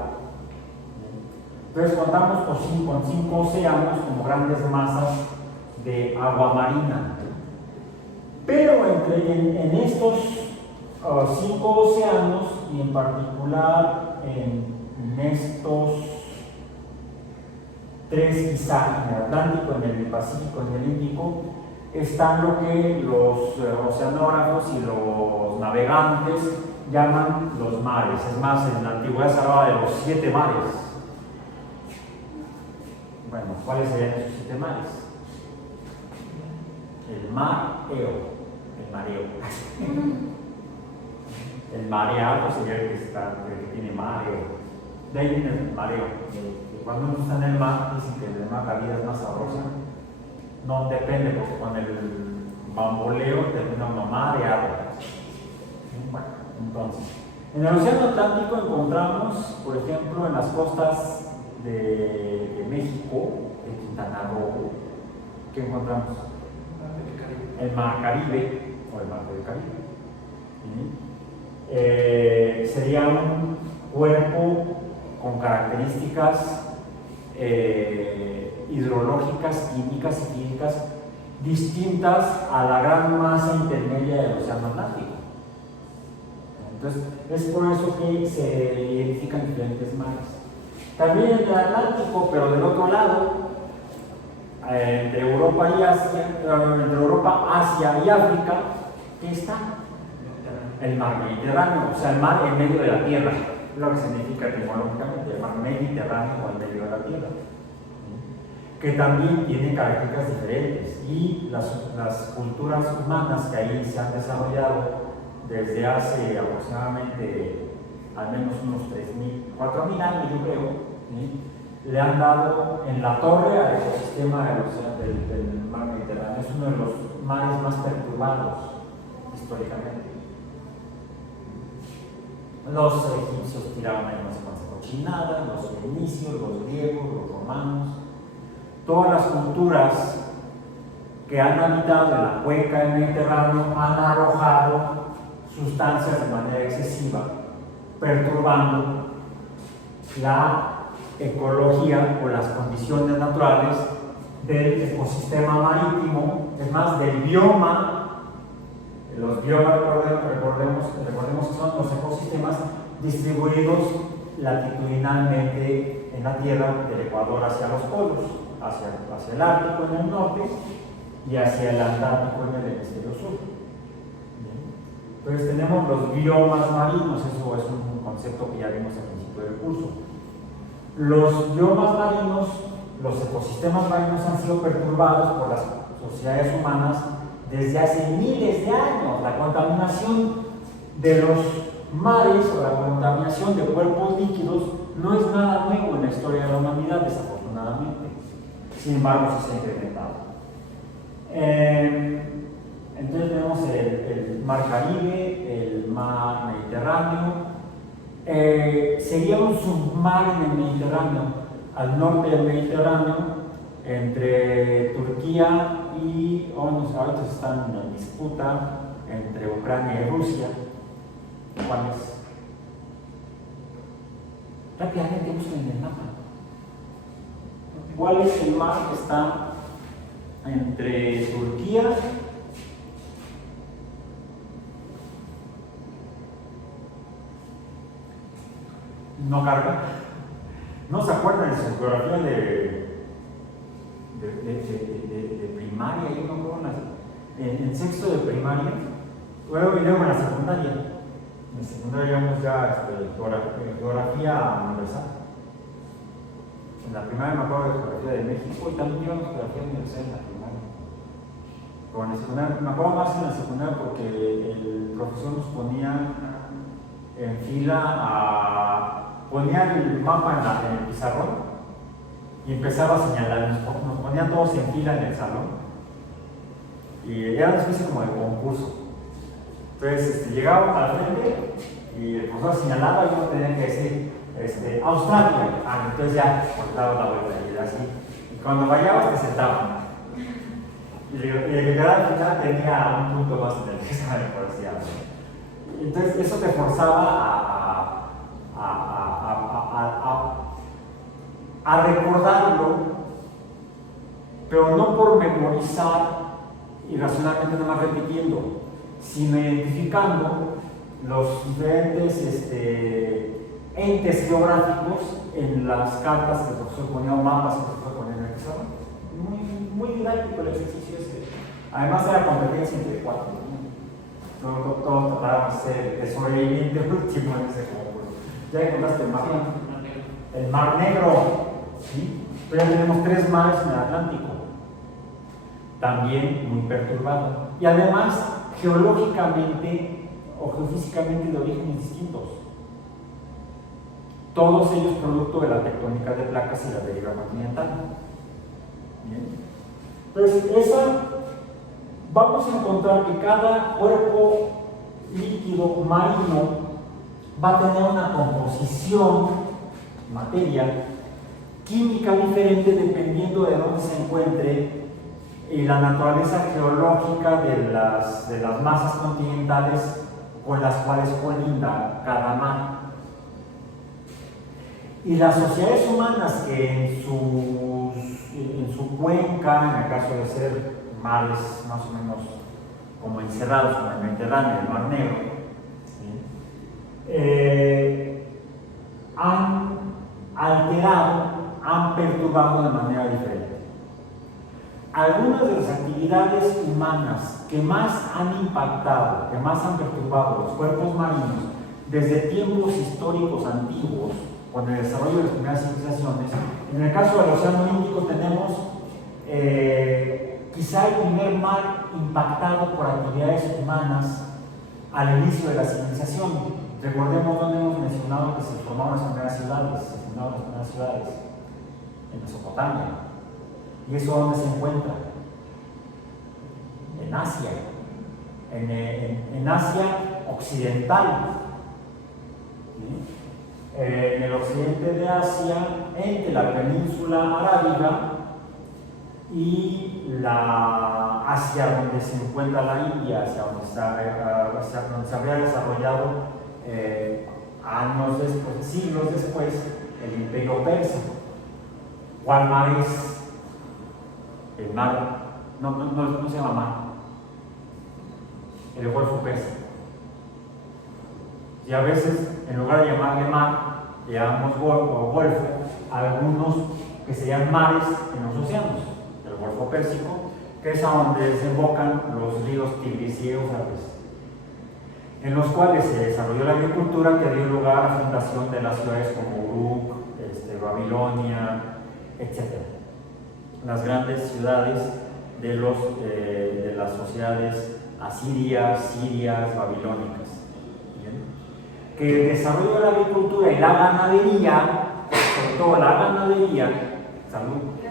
Entonces contamos con 5 océanos como grandes masas de agua marina. Pero en estos 5 océanos, y en particular en estos 3 quizá, en el Atlántico, en el Pacífico, en el Índico, están lo que los oceanógrafos y los navegantes llaman los mares. Es más, en la antigüedad se hablaba de los 7 mares. Bueno, ¿cuáles serían esos 7 mares? El mareo, el mareo. El mareado sería el que tiene mareo. De ahí viene el mareo. Cuando uno está en el mar, dicen que en el mar la vida es más sabrosa. No depende, porque con el bamboleo termina uno mareado. Bueno, entonces, en el Océano Atlántico encontramos, por ejemplo, en las costas de México, de Quintana Roo, ¿qué encontramos? El Mar Caribe, o el Mar del Caribe. Sería un cuerpo con características hidrológicas, químicas y físicas distintas a la gran masa intermedia del Océano Atlántico. Entonces, es por eso que se identifican diferentes mares. También en el Atlántico, pero del otro lado, entre Europa y Asia, entre Europa, Asia y África, ¿qué está? El mar Mediterráneo, o sea, el mar en medio de la tierra, lo que significa etimológicamente, el mar Mediterráneo o en medio de la tierra, que también tiene características diferentes, y las culturas humanas que ahí se han desarrollado desde hace aproximadamente al menos unos 3.000, 4.000 años, yo creo, le han dado en la torre al ecosistema del mar Mediterráneo. Es uno de los mares más perturbados históricamente. Los egipcios tiraron ahí unas cuantas cochinadas, los fenicios, los griegos, los romanos, todas las culturas que han habitado en la cuenca del Mediterráneo han arrojado sustancias de manera excesiva, perturbando la ecología o las condiciones naturales del ecosistema marítimo, es más, del bioma. Los biomas, recordemos que son los ecosistemas distribuidos latitudinalmente en la Tierra, del Ecuador hacia los polos, hacia el Ártico en el norte y hacia el Antártico en el hemisferio sur. Bien. Entonces tenemos los biomas marinos, eso es un concepto que ya vimos al principio del curso. Los biomas marinos, los ecosistemas marinos han sido perturbados por las sociedades humanas desde hace miles de años. La contaminación de los mares o la contaminación de cuerpos líquidos no es nada nuevo en la historia de la humanidad, desafortunadamente. Sin embargo, sí se ha incrementado. Entonces tenemos el mar Caribe, el mar Mediterráneo. Sería un submar en el Mediterráneo, al norte del Mediterráneo, entre Turquía y ahorita están en disputa entre Ucrania y Rusia. ¿Cuál es? Rápidamente busquen en el mapa. ¿Cuál es el mar que está entre Turquía no carga? ¿No se acuerdan de su geografía de primaria? Yo no acuerdo en sexto de primaria, luego en la secundaria. En la secundaria vamos ya geografía universal. En la primaria me acuerdo de geografía de México y también llevamos geografía universal en la primaria. Pero en la secundaria, me acuerdo más en la secundaria porque el profesor nos ponía en fila ponía el mapa en el pizarrón y empezaba a señalar, nos ponían todos en fila en el salón y era una especie como de concurso. Entonces llegábamos al frente y el profesor señalaba y uno tenía que decir Australia. Entonces ya cortaba la vuelta y era así. Y cuando vayabas te sentaban. Y el que quedaba al final tenía un punto más en el examen, por así decirlo. Entonces eso te forzaba a recordarlo, pero no por memorizar y racionalmente nada más repitiendo, sino identificando los diferentes entes geográficos en las cartas que el profesor ponía o mapas que el profesor ponía en el pizarrón. Muy didáctico el ejercicio ese. Además era competencia entre cuatro. Todos tratábamos de sobrevivir de último en ese concurso. Ya encontraste el mar Negro, ¿sí? Pero ya tenemos 3 mares en el Atlántico, también muy perturbado. Y además, geológicamente o geofísicamente de orígenes distintos. Todos ellos producto de la tectónica de placas y la deriva continental. Bien. Entonces, vamos a encontrar que cada cuerpo líquido marino va a tener una composición, materia, química diferente dependiendo de dónde se encuentre y la naturaleza geológica de las masas continentales con las cuales colinda cada mar. Y las sociedades humanas que en su cuenca, en el caso de ser mares más o menos como encerrados como el Mediterráneo, el Mar Negro, ¿sí? Han alterado, han perturbado de manera diferente. Algunas de las actividades humanas que más han impactado, que más han perturbado los cuerpos marinos desde tiempos históricos antiguos, con el desarrollo de las primeras civilizaciones, en el caso del Océano Índico tenemos quizá el primer mar impactado por actividades humanas al inicio de la civilización. Recordemos donde hemos mencionado que se formaron las primeras ciudades, en Mesopotamia. ¿Y eso dónde se encuentra? En Asia, en Asia occidental. ¿Sí? En el occidente de Asia, entre la península arábiga y hacia donde se encuentra la India, hacia donde se había desarrollado años después, siglos después, el imperio persa. ¿Cuál mar es? El mar, no se llama mar, el Golfo Pérsico. Y a veces, en lugar de llamarle mar, le llamamos golfo a algunos que serían mares en los océanos. El Golfo Pérsico, que es a donde desembocan los ríos Tigris y Éufrates, en los cuales se desarrolló la agricultura que dio lugar a la fundación de las ciudades como Uruk, Babilonia, etc. Las grandes ciudades de las sociedades asirias, sirias, babilónicas. ¿Bien? Que el desarrollo de la agricultura y la ganadería, sobre todo la ganadería,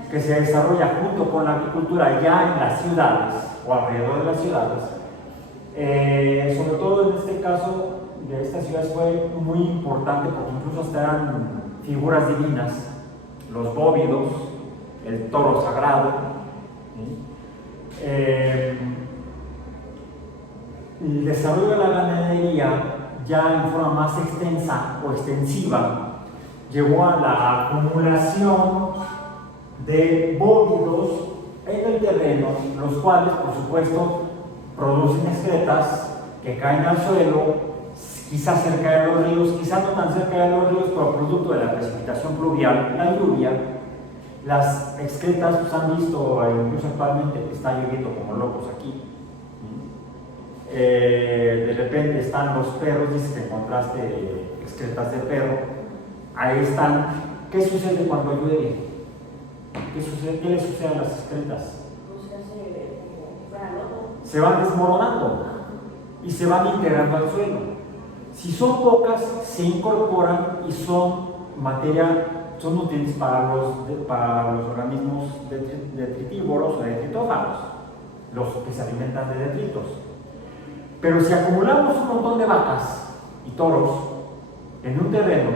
que se desarrolla junto con la agricultura ya en las ciudades o alrededor de las ciudades, sobre todo en este caso de estas ciudades fue muy importante porque incluso hasta eran figuras divinas, los bóvidos, el toro sagrado, ¿sí? El desarrollo de la ganadería ya en forma más extensa o extensiva llevó a la acumulación de bóvidos en el terreno, los cuales por supuesto producen excretas que caen al suelo, quizás cerca de los ríos, quizás no tan cerca de los ríos, pero producto de la precipitación pluvial, la lluvia. Las excretas, pues han visto incluso actualmente que está lloviendo como locos aquí. De repente están los perros, dices que encontraste excretas de perro, ahí están. ¿Qué sucede cuando llueve? ¿Qué le sucede a las excretas? Se van desmoronando y se van integrando al suelo. Si son pocas, se incorporan y son nutrientes para los organismos detritívoros o detritófagos, los que se alimentan de detritos. Pero si acumulamos un montón de vacas y toros en un terreno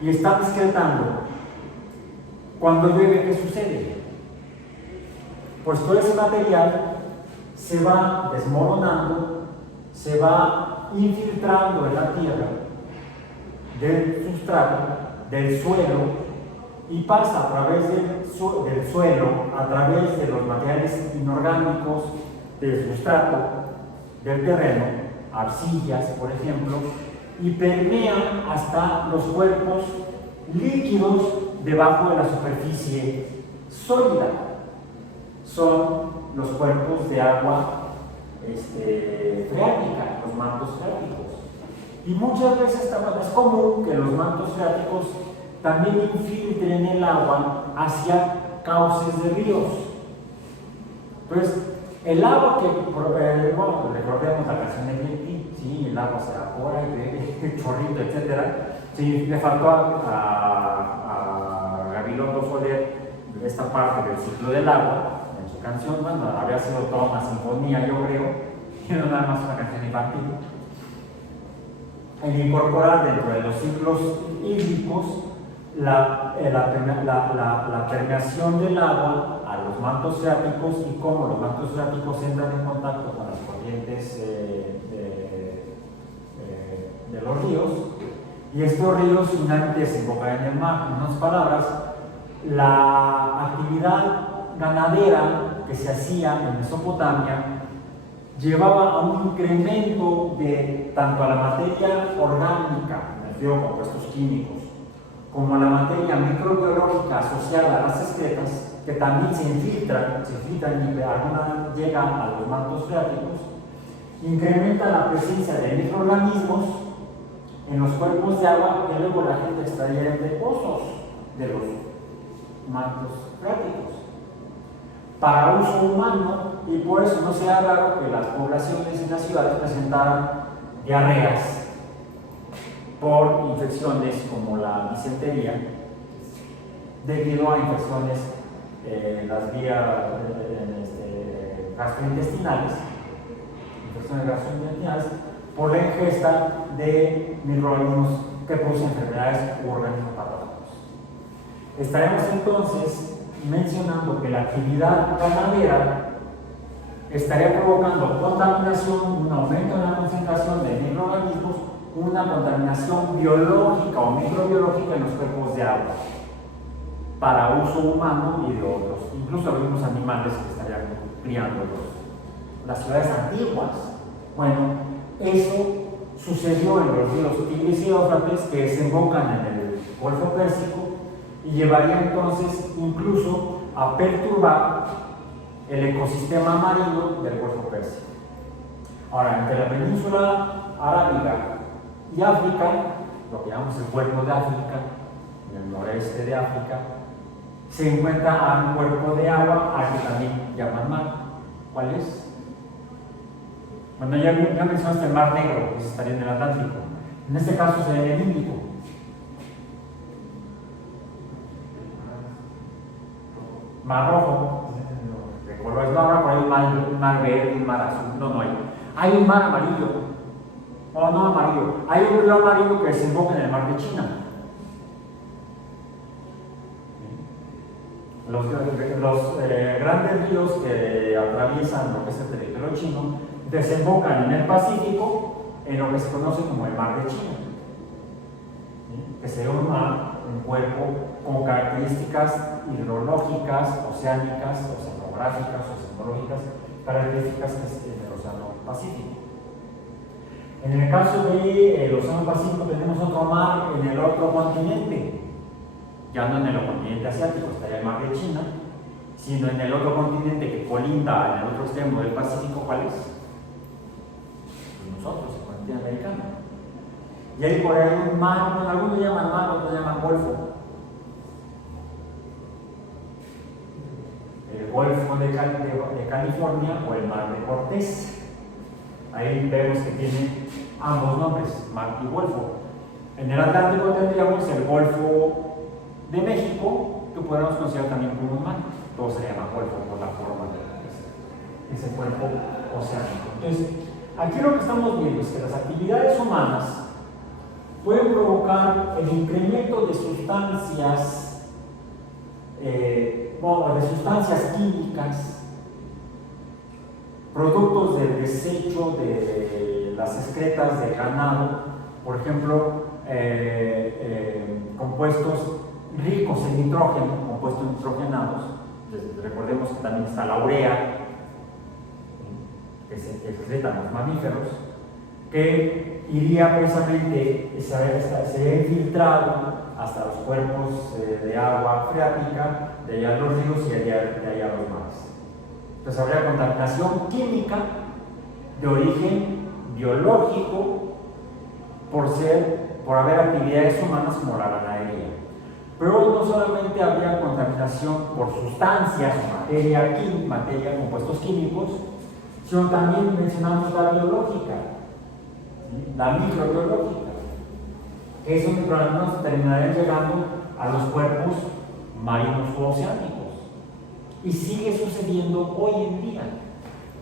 y están excretando, cuando llueve, ¿qué sucede? Pues todo ese material se va desmoronando, se va infiltrando en la tierra, del sustrato, del suelo, y pasa a través del suelo, a través de los materiales inorgánicos del sustrato, del terreno, arcillas, por ejemplo, y permean hasta los cuerpos líquidos debajo de la superficie sólida. Son los cuerpos de agua freática, los mantos freáticos. Y muchas veces es común que los mantos freáticos también infiltren el agua hacia cauces de ríos. Entonces, el agua que, recordemos la canción de Glenn, sí, el agua se evapora y ve chorrito, etc. Sí, le faltó a Gabilondo Soler esta parte del ciclo del agua en su canción. Bueno, había sido toda una sinfonía, yo creo, y no nada más una canción infantil. El incorporar dentro de los ciclos hídricos la permeación del agua a los mantos freáticos y cómo los mantos freáticos entran en contacto con las corrientes de los ríos, y estos ríos finalmente desembocan en el mar. En otras palabras, la actividad ganadera que se hacía en Mesopotamia llevaba a un incremento de tanto a la materia orgánica, me refiero a compuestos químicos, como a la materia microbiológica asociada a las excretas, que también se infiltran y alguna llegan a los mantos freáticos. Incrementa la presencia de microorganismos en los cuerpos de agua que luego la gente extraía de pozos de los mantos freáticos para uso humano, y por eso no sea raro que las poblaciones en las ciudades presentaran diarreas por infecciones como la disentería, debido a infecciones en las vías gastrointestinales, por la ingesta de microorganismos que producen enfermedades u organismos patógenos. Estaremos entonces mencionando que la actividad ganadera estaría provocando contaminación, un aumento en la concentración de microorganismos, una contaminación biológica o microbiológica en los cuerpos de agua para uso humano y de otros, incluso algunos animales que estarían criando las ciudades antiguas. Bueno, eso sucedió en los ríos Tigris y Éufrates, que desembocan en el Golfo Pérsico, y llevaría entonces incluso a perturbar el ecosistema marino del Golfo Pérsico. Ahora, entre la península arábiga y África, lo que llamamos el cuerpo de África, en el noreste de África, se encuentra un cuerpo de agua al que también llaman mar. ¿Cuál es? Bueno, ya mencionaste el Mar Negro, que estaría en el Atlántico. En este caso sería el Índico. Mar Rojo, de colores, no habrá por ahí un mar verde, un mar azul, no hay. Hay un mar amarillo, no amarillo, hay un río amarillo que desemboca en el mar de China. Los grandes ríos que atraviesan lo que es el territorio chino desembocan en el Pacífico, en lo que se conoce como el mar de China, que sería un mar, un cuerpo con características hidrológicas, oceánicas, oceanográficas, oceanológicas, características que es en el Océano Pacífico. En el caso del Océano Pacífico tenemos otro mar en el otro continente, ya no en el continente asiático, estaría el mar de China, sino en el otro continente que colinda en el otro extremo del Pacífico. ¿Cuál es? Pues nosotros, el continente americano. Y hay por ahí un mar, bueno, algunos llaman mar, otros llaman golfo. El Golfo de California o el Mar de Cortés. Ahí vemos que tiene ambos nombres, mar y golfo. En el Atlántico tendríamos el Golfo de México, que podemos considerar también como un mar. Todo se llama golfo por la forma de ese cuerpo oceánico. Entonces, aquí lo que estamos viendo es que las actividades humanas pueden provocar el incremento de sustancias, de sustancias químicas, productos del desecho de las excretas del ganado, por ejemplo, compuestos ricos en nitrógeno, compuestos nitrogenados. Recordemos que también está la urea, que se excretan los mamíferos, que iría precisamente, sería infiltrado hasta los cuerpos de agua freática, de allá a los ríos y de allá a los mares. Entonces habría contaminación química de origen biológico por haber actividades humanas como la ganadería. Pero no solamente habría contaminación por sustancias, materia, compuestos químicos, sino también mencionamos la biológica, ¿sí? La microbiológica, que esos microorganismos terminarían llegando a los cuerpos marinos o oceánicos. Y sigue sucediendo hoy en día.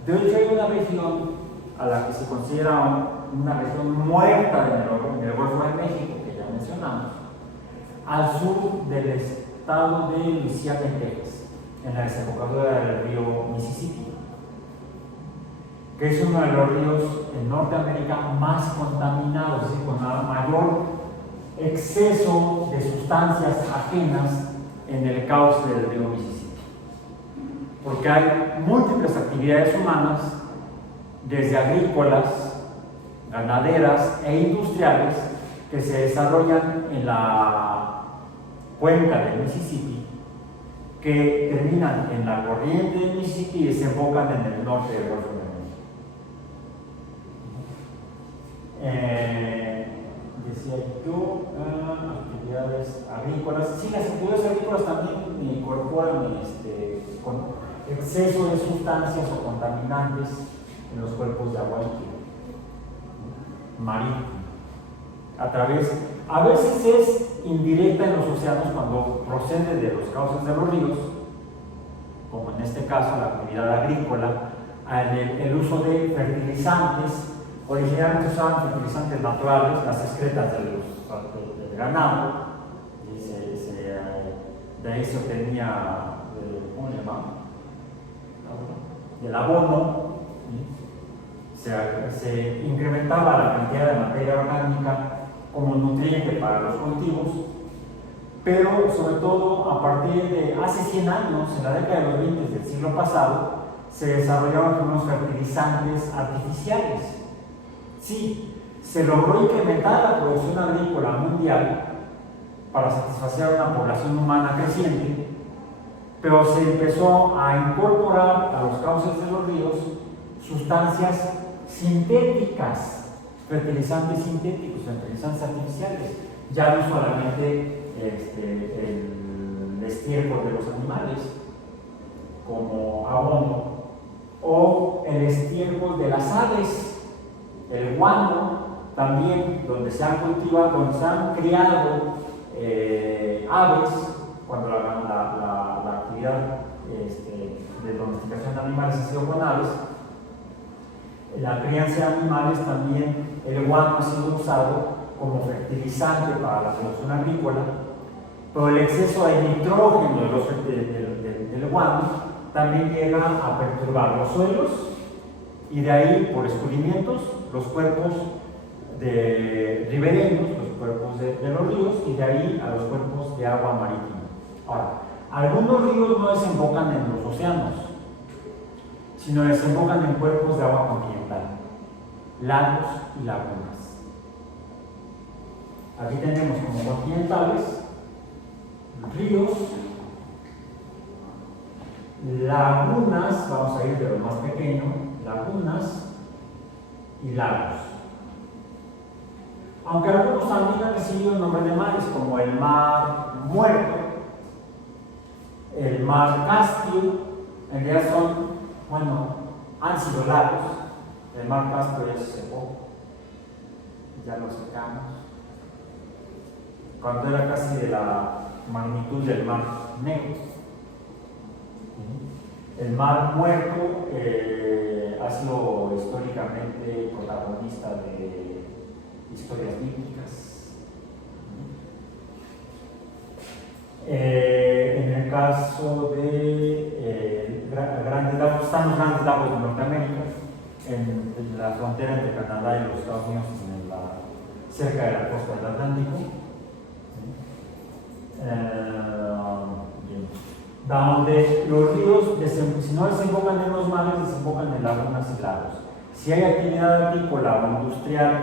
De hecho, hay una región a la que se considera una región muerta en el Golfo de México, que ya mencionamos, al sur del estado de Luisiana, en Texas, en la desembocadura del río Mississippi, que es uno de los ríos en Norteamérica más contaminados, es decir, con mayor exceso de sustancias ajenas en el cauce del río Mississippi, porque hay múltiples actividades humanas, desde agrícolas, ganaderas e industriales, que se desarrollan en la cuenca del Mississippi, que terminan en la corriente del Mississippi y desembocan en el norte del Golfo de México. Decía yo, actividades agrícolas. Sí, las actividades agrícolas también incorporan con exceso de sustancias o contaminantes en los cuerpos de agua líquida, marítimo. A veces es indirecta en los océanos cuando procede de los cauces de los ríos, como en este caso la actividad agrícola, el uso de fertilizantes. Originalmente usaban fertilizantes naturales, las excretas del ganado, y se de ahí se obtenía, ¿cómo le llama? El abono, ¿sí? Se incrementaba la cantidad de materia orgánica como nutriente para los cultivos, pero sobre todo a partir de hace 100 años, en la década de los 20 del siglo pasado, se desarrollaron unos fertilizantes artificiales. Sí, se logró incrementar la producción agrícola mundial para satisfacer a una población humana creciente, pero se empezó a incorporar a los cauces de los ríos sustancias sintéticas, fertilizantes sintéticos, fertilizantes artificiales, ya no solamente el estiércol de los animales como abono, o el estiércol de las aves, el guano también, donde se han cultivado, donde se han criado aves, cuando la actividad de domesticación de animales ha sido con aves. La crianza de animales también, el guano ha sido usado como fertilizante para la producción agrícola, pero el exceso de nitrógeno del guano también llega a perturbar los suelos y de ahí, por escurrimientos, los cuerpos ribereños, los cuerpos de los ríos, y de ahí a los cuerpos de agua marítima. Ahora, algunos ríos no desembocan en los océanos, sino desembocan en cuerpos de agua continental, lagos y lagunas. Aquí tenemos como continentales ríos, lagunas, vamos a ir de lo más pequeño, lagunas y lagos. Aunque algunos también han recibido el nombre de mares, como el mar Muerto, el mar Caspio, en realidad han sido lagos. El mar Caspio ya se secó, ya lo secamos. Cuando era casi de la magnitud del mar Negro. El mar Muerto ha sido históricamente protagonista de historias bíblicas. En el caso de grandes lagos, están los grandes lagos de Norteamérica, en la frontera entre Canadá y los Estados Unidos, cerca de la costa del Atlántico. Donde los ríos, si no desembocan en los mares, desembocan en lagunas y lagos. Si hay actividad agrícola o industrial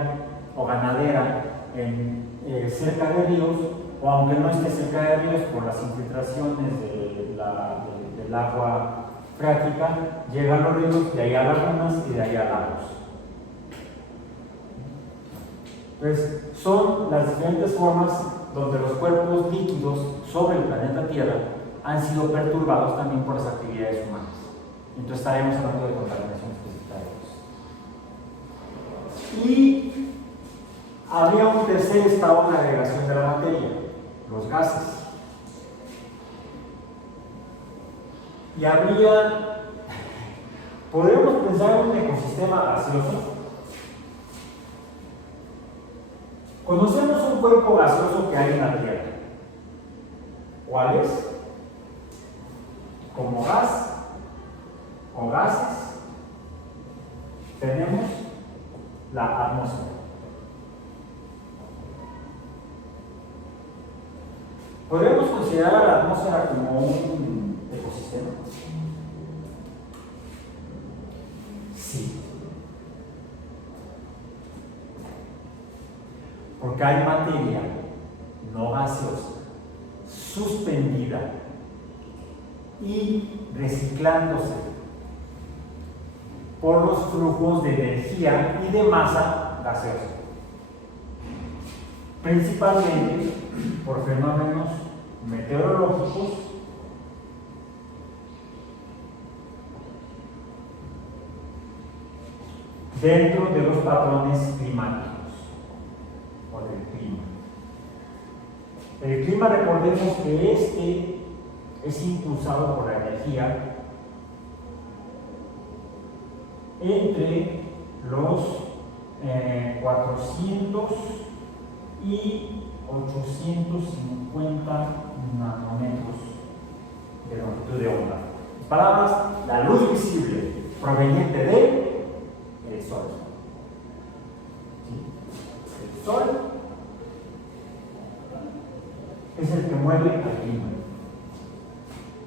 o ganadera cerca de ríos, o aunque no esté cerca de ríos, por las infiltraciones del agua freática, llegan los ríos, de ahí a lagunas y de ahí a lagos. Entonces, son las diferentes formas donde los cuerpos líquidos sobre el planeta Tierra han sido perturbados también por las actividades humanas. Entonces estaremos hablando de contaminación específica de ellos. Y habría un tercer estado de agregación de la materia, los gases. Y podríamos pensar en un ecosistema gaseoso. Conocemos un cuerpo gaseoso que hay en la Tierra. ¿Cuál es? Como gas o gases, tenemos la atmósfera. ¿Podríamos considerar a la atmósfera como un ecosistema? Sí. Porque hay materia no gaseosa, suspendida y reciclándose por los flujos de energía y de masa gaseosa, principalmente por fenómenos meteorológicos dentro de los patrones climáticos o del clima. El clima, recordemos que es impulsado por la energía entre los 400 y 850 nanómetros de longitud de onda. En palabras, la luz visible proveniente del Sol. ¿Sí? El Sol es el que mueve al clima.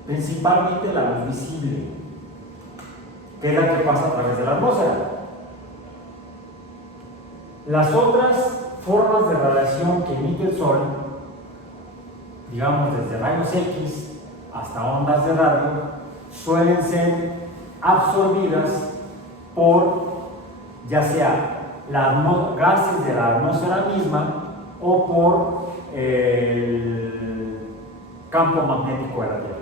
Principalmente la luz visible, que es la que pasa a través de la atmósfera. Las otras formas de radiación que emite el Sol, digamos desde rayos X hasta ondas de radio, suelen ser absorbidas por ya sea gases de la atmósfera misma o por el campo magnético de la Tierra,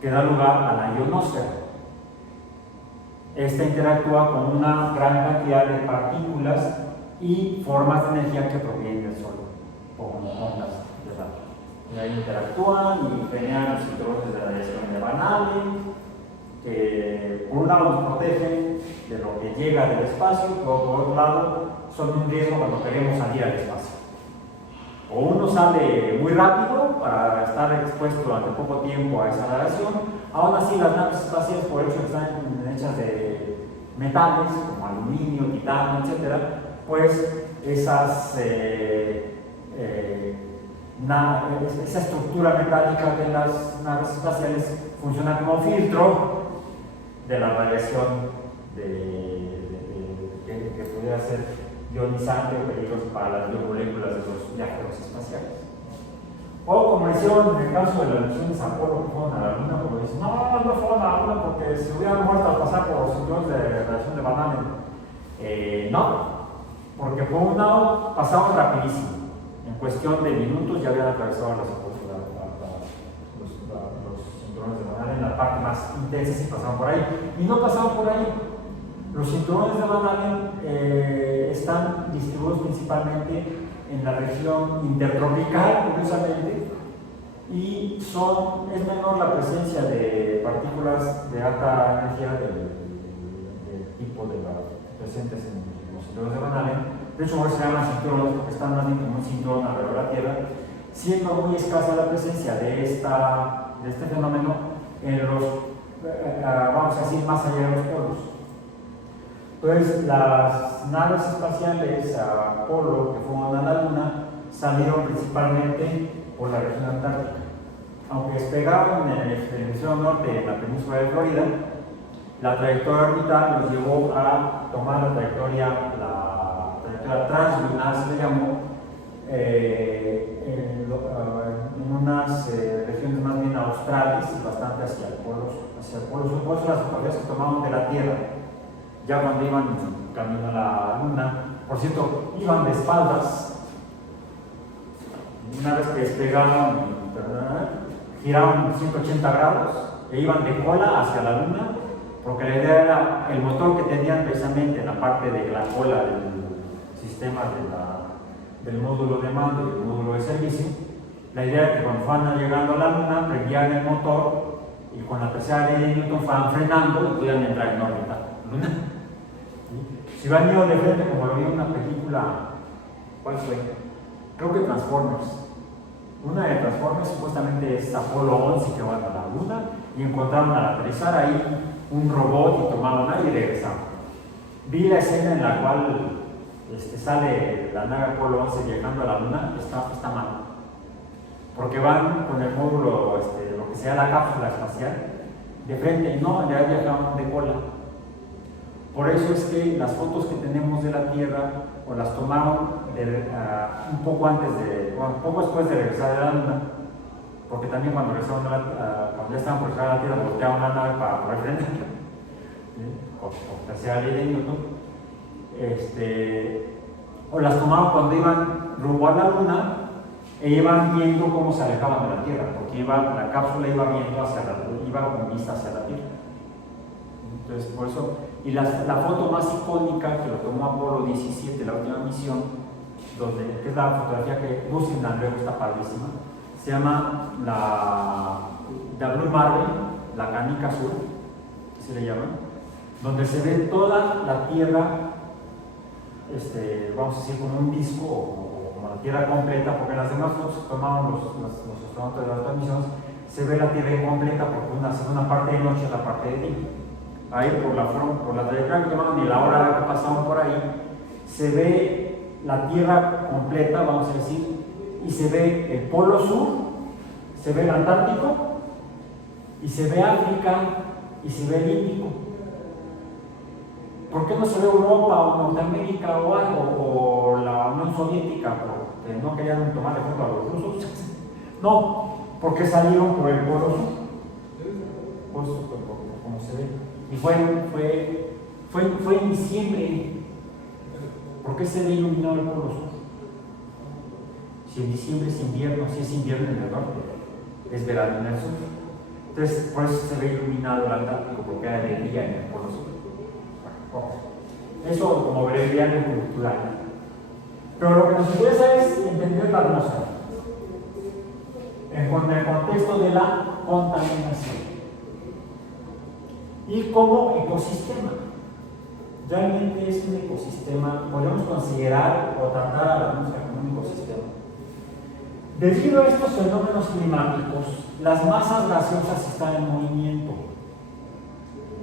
que da lugar a la ionosfera. Esta interactúa con una gran cantidad de partículas y formas de energía que provienen del Sol, como ondas de radio. Y ahí interactúan y generan los cinturones de radiación de Van Allen, que por un lado nos protegen de lo que llega del espacio, pero por otro lado son un riesgo cuando queremos salir al espacio. O uno sale muy rápido para estar expuesto durante poco tiempo a esa radiación. Aún así, las naves espaciales, por hecho que están hechas de metales como aluminio, titanio, etc., pues esa estructura metálica de las naves espaciales funciona como filtro de la radiación que pudiera ser ionizante o peligroso para las biomoléculas de los viajeros espaciales. O como hicieron en el caso de las misiones Apolo que fueron a la Luna, como dicen, no fueron a la Luna porque se hubieran muerto al pasar por los cinturones de radiación de Van Allen. No, porque por un lado pasaron rapidísimo. En cuestión de minutos ya habían atravesado los cinturones de Van Allen, la parte más intensa, y pasaron por ahí. Y no pasaron por ahí. Los cinturones de Van Allen están distribuidos principalmente en la región intertropical, curiosamente, y es menor la presencia de partículas de alta energía del tipo de las presentes en los cinturones de Van Allen. De hecho, ahora se llaman cinturones porque están más bien como un cinturón alrededor de la Tierra, siendo muy escasa la presencia de este fenómeno en los, vamos a decir, más allá de los polos. Entonces, las naves espaciales Apolo que fueron a la Luna salieron principalmente por la región antártica. Aunque despegaron en el hemisferio norte, en la península de Florida, la trayectoria orbital los llevó a tomar la trayectoria translunar, se le llamó, en unas regiones más bien australes y bastante hacia el polo sur. Por eso las fotografías que tomaron de la Tierra, ya cuando iban camino a la Luna, por cierto, iban de espaldas. Una vez que despegaron, giraban 180 grados e iban de cola hacia la Luna, porque la idea era el motor que tenían precisamente en la parte de la cola del sistema del módulo de mando y del módulo de servicio. La idea era que cuando fueran llegando a la Luna, prendían el motor y con la tercera ley de Newton fueran frenando y pudieran entrar en órbita lunar. Si van ido de frente, como lo vi en una película, ¿cuál fue? Creo que Transformers. Una de Transformers supuestamente es Apolo 11 que van a la Luna y encontraron al aterrizar ahí un robot y tomaron aire y regresaron. Vi la escena en la cual sale la nave Apolo 11 llegando a la Luna, está mal. Porque van con el módulo, lo que sea la cápsula espacial, de frente, y no, ya viajaban de cola. Por eso es que las fotos que tenemos de la Tierra, o las tomaron un poco poco después de regresar de la Luna, porque también cuando regresaron cuando ya estaban por regresar a la Tierra, voltearon la nave para poder frenar, por tercera ley de Newton. O las tomaron cuando iban rumbo a la Luna e iban viendo cómo se alejaban de la Tierra, porque la cápsula iba viendo iba con vista hacia la Tierra. Entonces, por eso, y la foto más icónica que lo tomó Apolo 17, la última misión, que es la fotografía que buscan, luego está padrísima, se llama la Blue Marble, la canica azul, que se le llama, donde se ve toda la Tierra, vamos a decir, como un disco o como Tierra completa, porque en las demás fotos que tomaron los astronautas de las otras misiones, se ve la Tierra incompleta porque una parte de noche y la parte de día. Ahí por la trayectoria que tomaron y la hora que pasaron por ahí, se ve la Tierra completa, vamos a decir, y se ve el Polo Sur, se ve el Antártico, y se ve África, y se ve el Índico. ¿Por qué no se ve Europa o Norteamérica o algo, o la Unión Soviética, porque no querían tomarle foto a los rusos? No, porque salieron por el Polo Sur, pues, como se ve. Y fue en diciembre. ¿Por qué se ve iluminado el Polo Sur? Si en diciembre es invierno, si es invierno en el norte, es verano en el sur. Entonces, por eso se ve iluminado el Antártico, porque hay de día en el Polo Sur. Eso como breviario cultural. Pero lo que nos interesa es entender la atmósfera en el contexto de la contaminación y como ecosistema. Realmente es un ecosistema, podemos considerar o tratar a la atmósfera como un ecosistema. Debido a estos fenómenos climáticos, las masas gaseosas están en movimiento,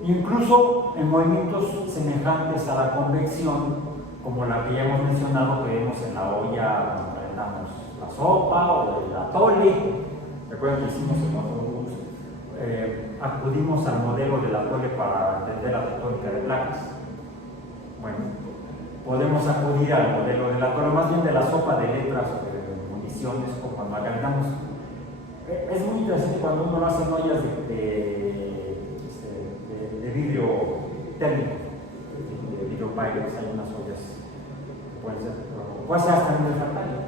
incluso en movimientos semejantes a la convección, como la que ya hemos mencionado, que vemos en la olla cuando calentamos la sopa o el atole. Recuerden que hicimos acudimos al modelo del atole para entender la tectónica de placas. Bueno, podemos acudir al modelo del atole, más bien de la sopa de letras o de municiones, o cuando la calentamos. Es muy interesante cuando uno lo hace en ollas de vidrio térmico, de vidrio pyrex. Hay unas ollas que pueden ser, puede ser hasta en el refractario,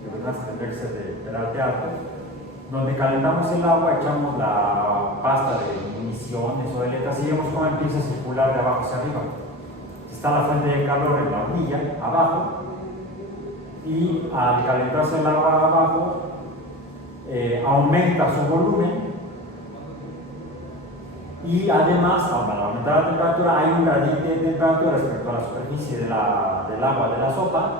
que verdad tendría que ser de arte alto, donde calentamos el agua, echamos la pasta de municiones o de letras y vemos cómo empieza a circular de abajo hacia arriba. Está la fuente de calor en la hornilla, abajo, y al calentarse el agua abajo, aumenta su volumen y además, al aumentar la temperatura, hay un gradiente de temperatura respecto a la superficie del agua de la sopa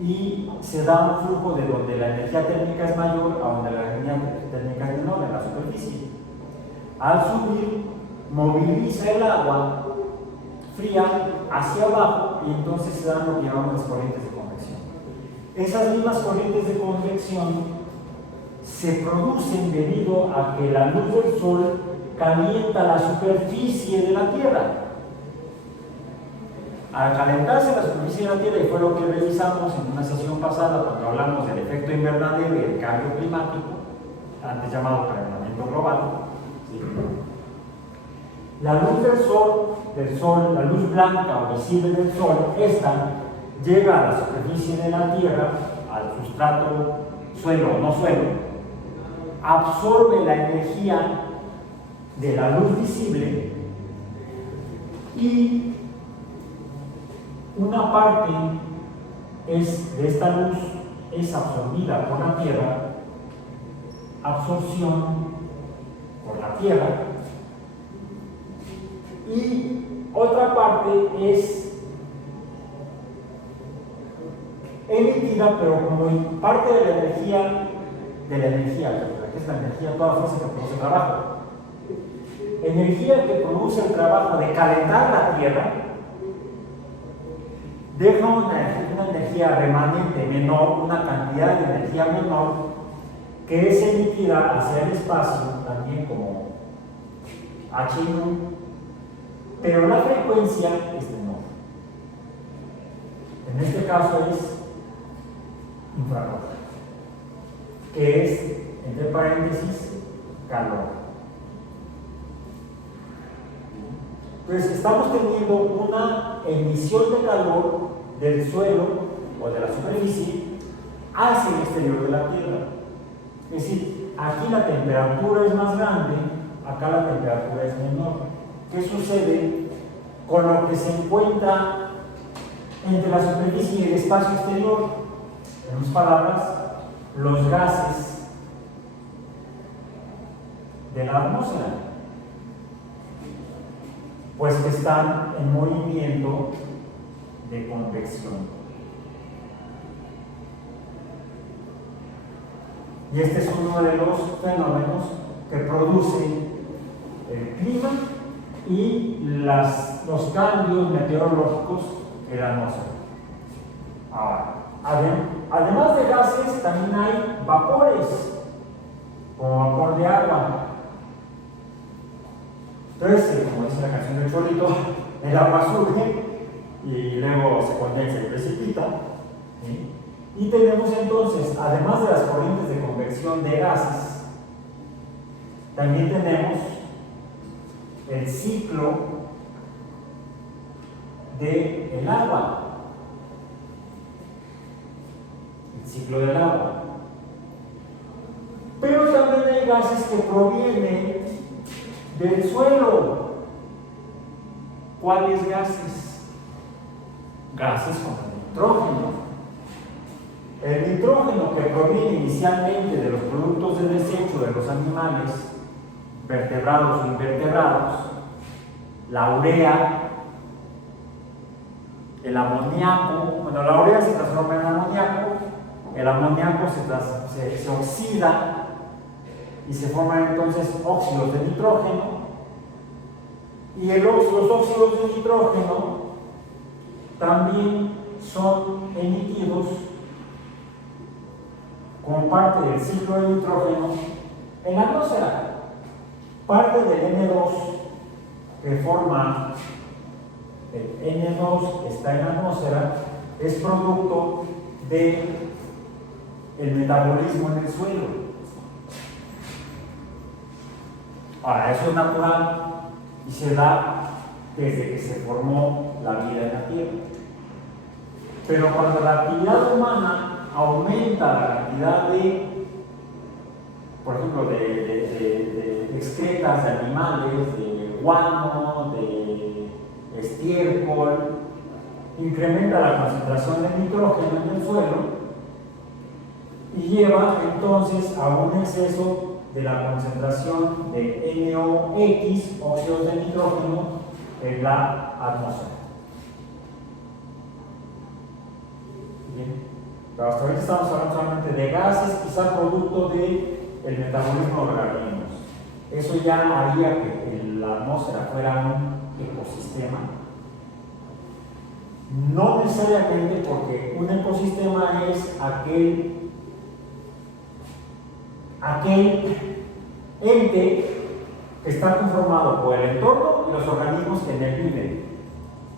y se da un flujo de donde la energía térmica es mayor a donde la energía térmica es menor en la superficie. Al subir, moviliza el agua fría hacia abajo y entonces se dan lo que llamamos las corrientes de convección. Esas mismas corrientes de convección se producen debido a que la luz del sol calienta la superficie de la Tierra. Al calentarse la superficie de la Tierra, y fue lo que revisamos en una sesión pasada cuando hablamos del efecto invernadero y el cambio climático, antes llamado calentamiento global, ¿sí? La luz del sol, la luz blanca o visible del sol, esta llega a la superficie de la Tierra, al sustrato, suelo o no suelo, absorbe la energía de la luz visible y una parte de esta luz es absorbida por la Tierra, absorción por la Tierra, y otra parte es emitida, pero como parte de la energía, que es la energía, toda fuerza que produce trabajo. Energía que produce el trabajo de calentar la Tierra, deja una energía remanente menor, una cantidad de energía menor, que es emitida hacia el espacio, también como H1, pero la frecuencia es menor. En este caso es infrarroja, que es, entre paréntesis, calor. Entonces estamos teniendo una emisión de calor del suelo o de la superficie hacia el exterior de la Tierra. Es decir, aquí la temperatura es más grande, acá la temperatura es menor. ¿Qué sucede con lo que se encuentra entre la superficie y el espacio exterior? En otras palabras, los gases de la atmósfera, pues que están en movimiento de convección. Y este es uno de los fenómenos que producen el clima y los cambios meteorológicos en la atmósfera. Ahora, además de gases, también hay vapores, como vapor de agua. Entonces, como dice la canción del Cholito, el agua surge y luego se condensa y precipita. ¿Sí? Y tenemos entonces, además de las corrientes de convección de gases, también tenemos el ciclo del agua. El ciclo del agua. Pero también hay gases que provienen del suelo. ¿Cuáles gases? Gases como el nitrógeno. El nitrógeno que proviene inicialmente de los productos de desecho de los animales, vertebrados o invertebrados, la urea, el amoníaco. Bueno, la urea se transforma en amoníaco, el amoníaco se oxida y se forman entonces óxidos de nitrógeno, y los óxidos de nitrógeno también son emitidos como parte del ciclo del nitrógeno en la atmósfera. Parte del N2 que forma el N2 que está en la atmósfera es producto del metabolismo en el suelo. Ahora, eso es natural y se da desde que se formó la vida en la Tierra. Pero cuando la actividad humana aumenta la cantidad por ejemplo, de excretas de animales, de guano, de estiércol, incrementa la concentración de nitrógeno en el suelo y lleva entonces a un exceso de la concentración de NOx, óxidos de nitrógeno, en la atmósfera. Bien. Pero hasta ahorita estamos hablando solamente de gases, quizá producto del metabolismo de organismos. Eso ya haría que la atmósfera fuera un ecosistema. No necesariamente, porque un ecosistema es aquel ente que está conformado por el entorno y los organismos que en él viven,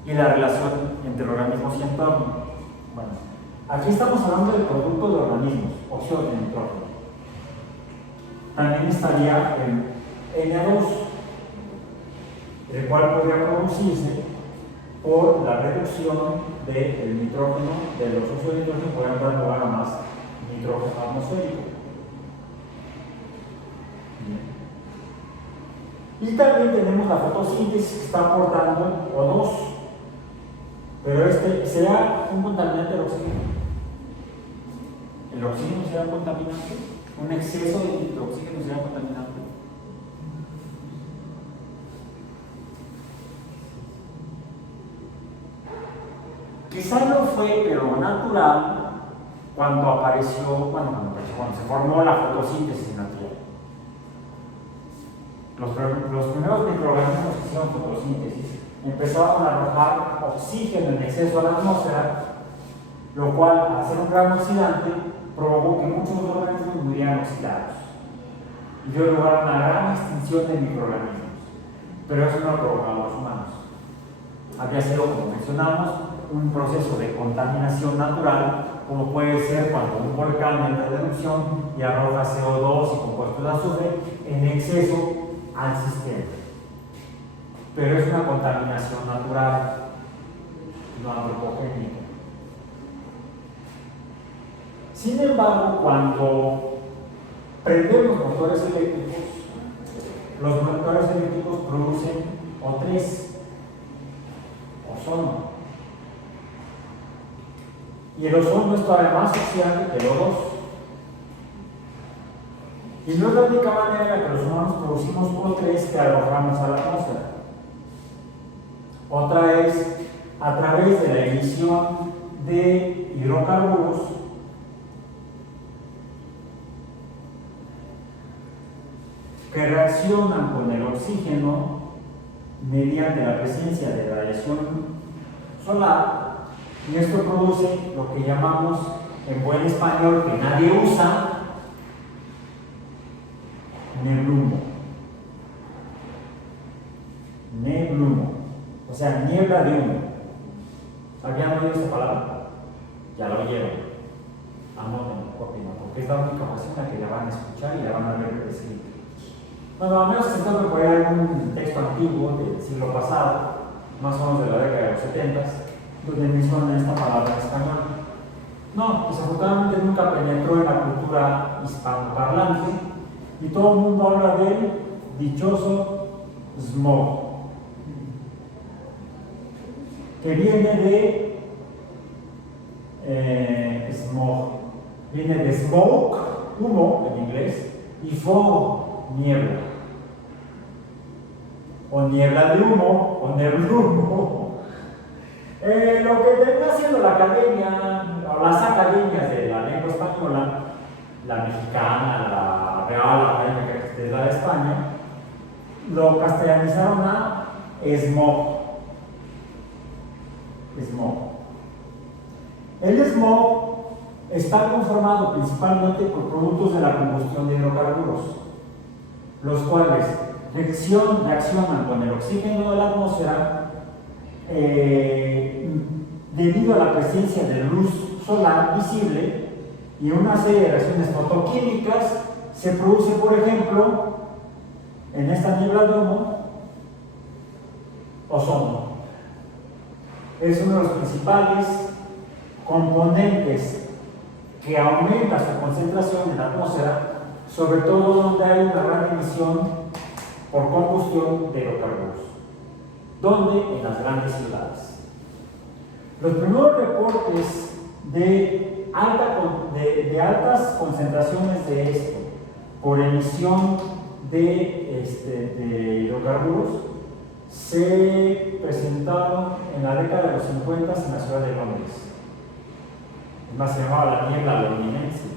y la relación entre organismos y entorno. Bueno, aquí estamos hablando del producto de organismos, óxidos de nitrógeno. También estaría el N2, el cual podría producirse por la reducción del nitrógeno, de los óxidos de nitrógeno, podrían dar lugar a más nitrógeno atmosférico. Y también tenemos la fotosíntesis que está aportando O2, pero ¿será un contaminante el oxígeno? ¿El oxígeno será un contaminante? ¿Un exceso de oxígeno será contaminante? Quizá no fue, pero natural, cuando se formó la fotosíntesis en la Tierra. Los primeros microorganismos que hicieron fotosíntesis empezaron a arrojar oxígeno en exceso a la atmósfera, lo cual, al ser un gran oxidante, provocó que muchos organismos murieran oxidados y dio lugar a una gran extinción de microorganismos. Pero eso no lo provocaron los humanos. Había sido, como mencionamos, un proceso de contaminación natural, como puede ser cuando un volcán entra en erupción y arroja CO2 y compuestos de azufre en exceso al sistema. Pero es una contaminación natural, no antropogénica. Sin embargo, cuando prendemos motores eléctricos, los motores eléctricos producen O3, ozono. Y el ozono es todavía más oxidante que el O2. Y no es la única manera en la que los humanos producimos O3 que arrojamos a la atmósfera. Otra es a través de la emisión de hidrocarburos que reaccionan con el oxígeno mediante la presencia de radiación solar, y esto produce lo que llamamos en buen español, que nadie usa, neblumo. Neblumo, o sea, niebla de humo. ¿Habían oído esta palabra? Ya la oyeron. Anoten, copien, porque es la única ocasión en la que la van a escuchar y la van a ver escrita. Bueno, a menos que se toque por ahí algún texto antiguo del siglo pasado, más o menos de la década de los 70, donde mencionan esta palabra en español. No, desafortunadamente nunca penetró en la cultura hispanoparlante y todo el mundo habla del dichoso smog, que viene de viene de smoke, humo en inglés, y fog, niebla, o niebla de humo, o neblumo. Lo que termina haciendo la academia, o las academias de la lengua española, la mexicana, la Real Academia de la de España, lo castellanizaron a smog. El smog está conformado principalmente por productos de la combustión de hidrocarburos, los cuales reaccionan con el oxígeno de la atmósfera debido a la presencia de luz solar visible, y una serie de reacciones fotoquímicas se produce, por ejemplo, en esta niebla de humo, ozono. Es uno de los principales componentes que aumenta su concentración en la atmósfera, sobre todo donde hay una gran emisión por combustión de hidrocarburos. ¿Dónde? En las grandes ciudades. Los primeros reportes de altas concentraciones de esto por emisión de hidrocarburos se presentaron en la década de los 50 en la ciudad de Londres. Es más, se llamaba la niebla londinense,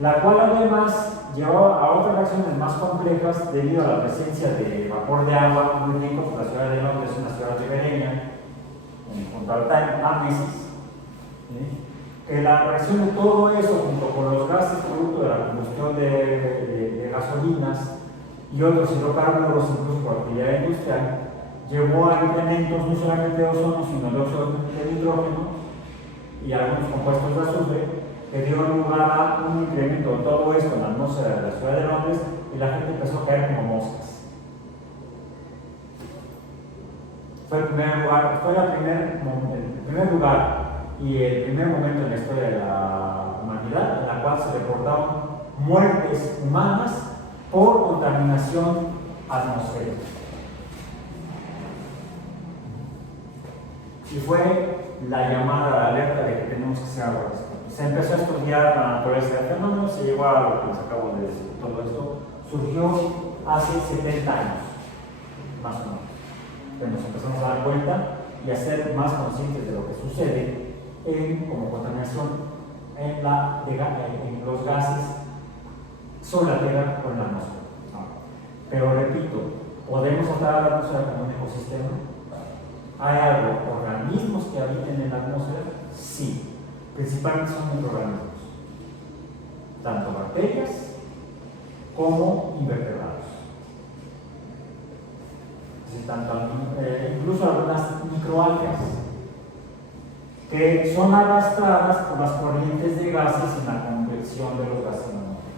la cual además llevaba a otras reacciones más complejas debido a la presencia de vapor de agua muy rico, porque la ciudad de Londres es una ciudad ribereña, junto al Támesis, que la reacción de todo eso, junto con los gases producto de la combustión de gasolinas y otros hidrocarburos, incluso por actividad industrial, llevó a incrementos no solamente de ozono, sino de óxido de nitrógeno y algunos compuestos de azufre, que dio lugar a un incremento de todo esto en la atmósfera de la ciudad de Londres, y la gente empezó a caer como moscas. Fue el primer lugar y el primer momento en la historia de la humanidad en la cual se reportaron muertes humanas por contaminación atmosférica. Y fue la llamada de alerta de que tenemos que hacer algo al respecto. Se empezó a estudiar la naturaleza del fenómeno, se llegó a lo que les acabo de decir. Todo esto surgió hace 70 años, más o menos. Pero nos empezamos a dar cuenta y a ser más conscientes de lo que sucede como contaminación en los gases sobre la Tierra o en la atmósfera. Pero repito, ¿podemos tratar a la atmósfera como un ecosistema? ¿Hay algo, organismos que habiten en la atmósfera? Sí, principalmente son microorganismos, tanto bacterias como invertebrados. Incluso algunas microalgas que son arrastradas por las corrientes de gases en la convección de los gases en la atmósfera.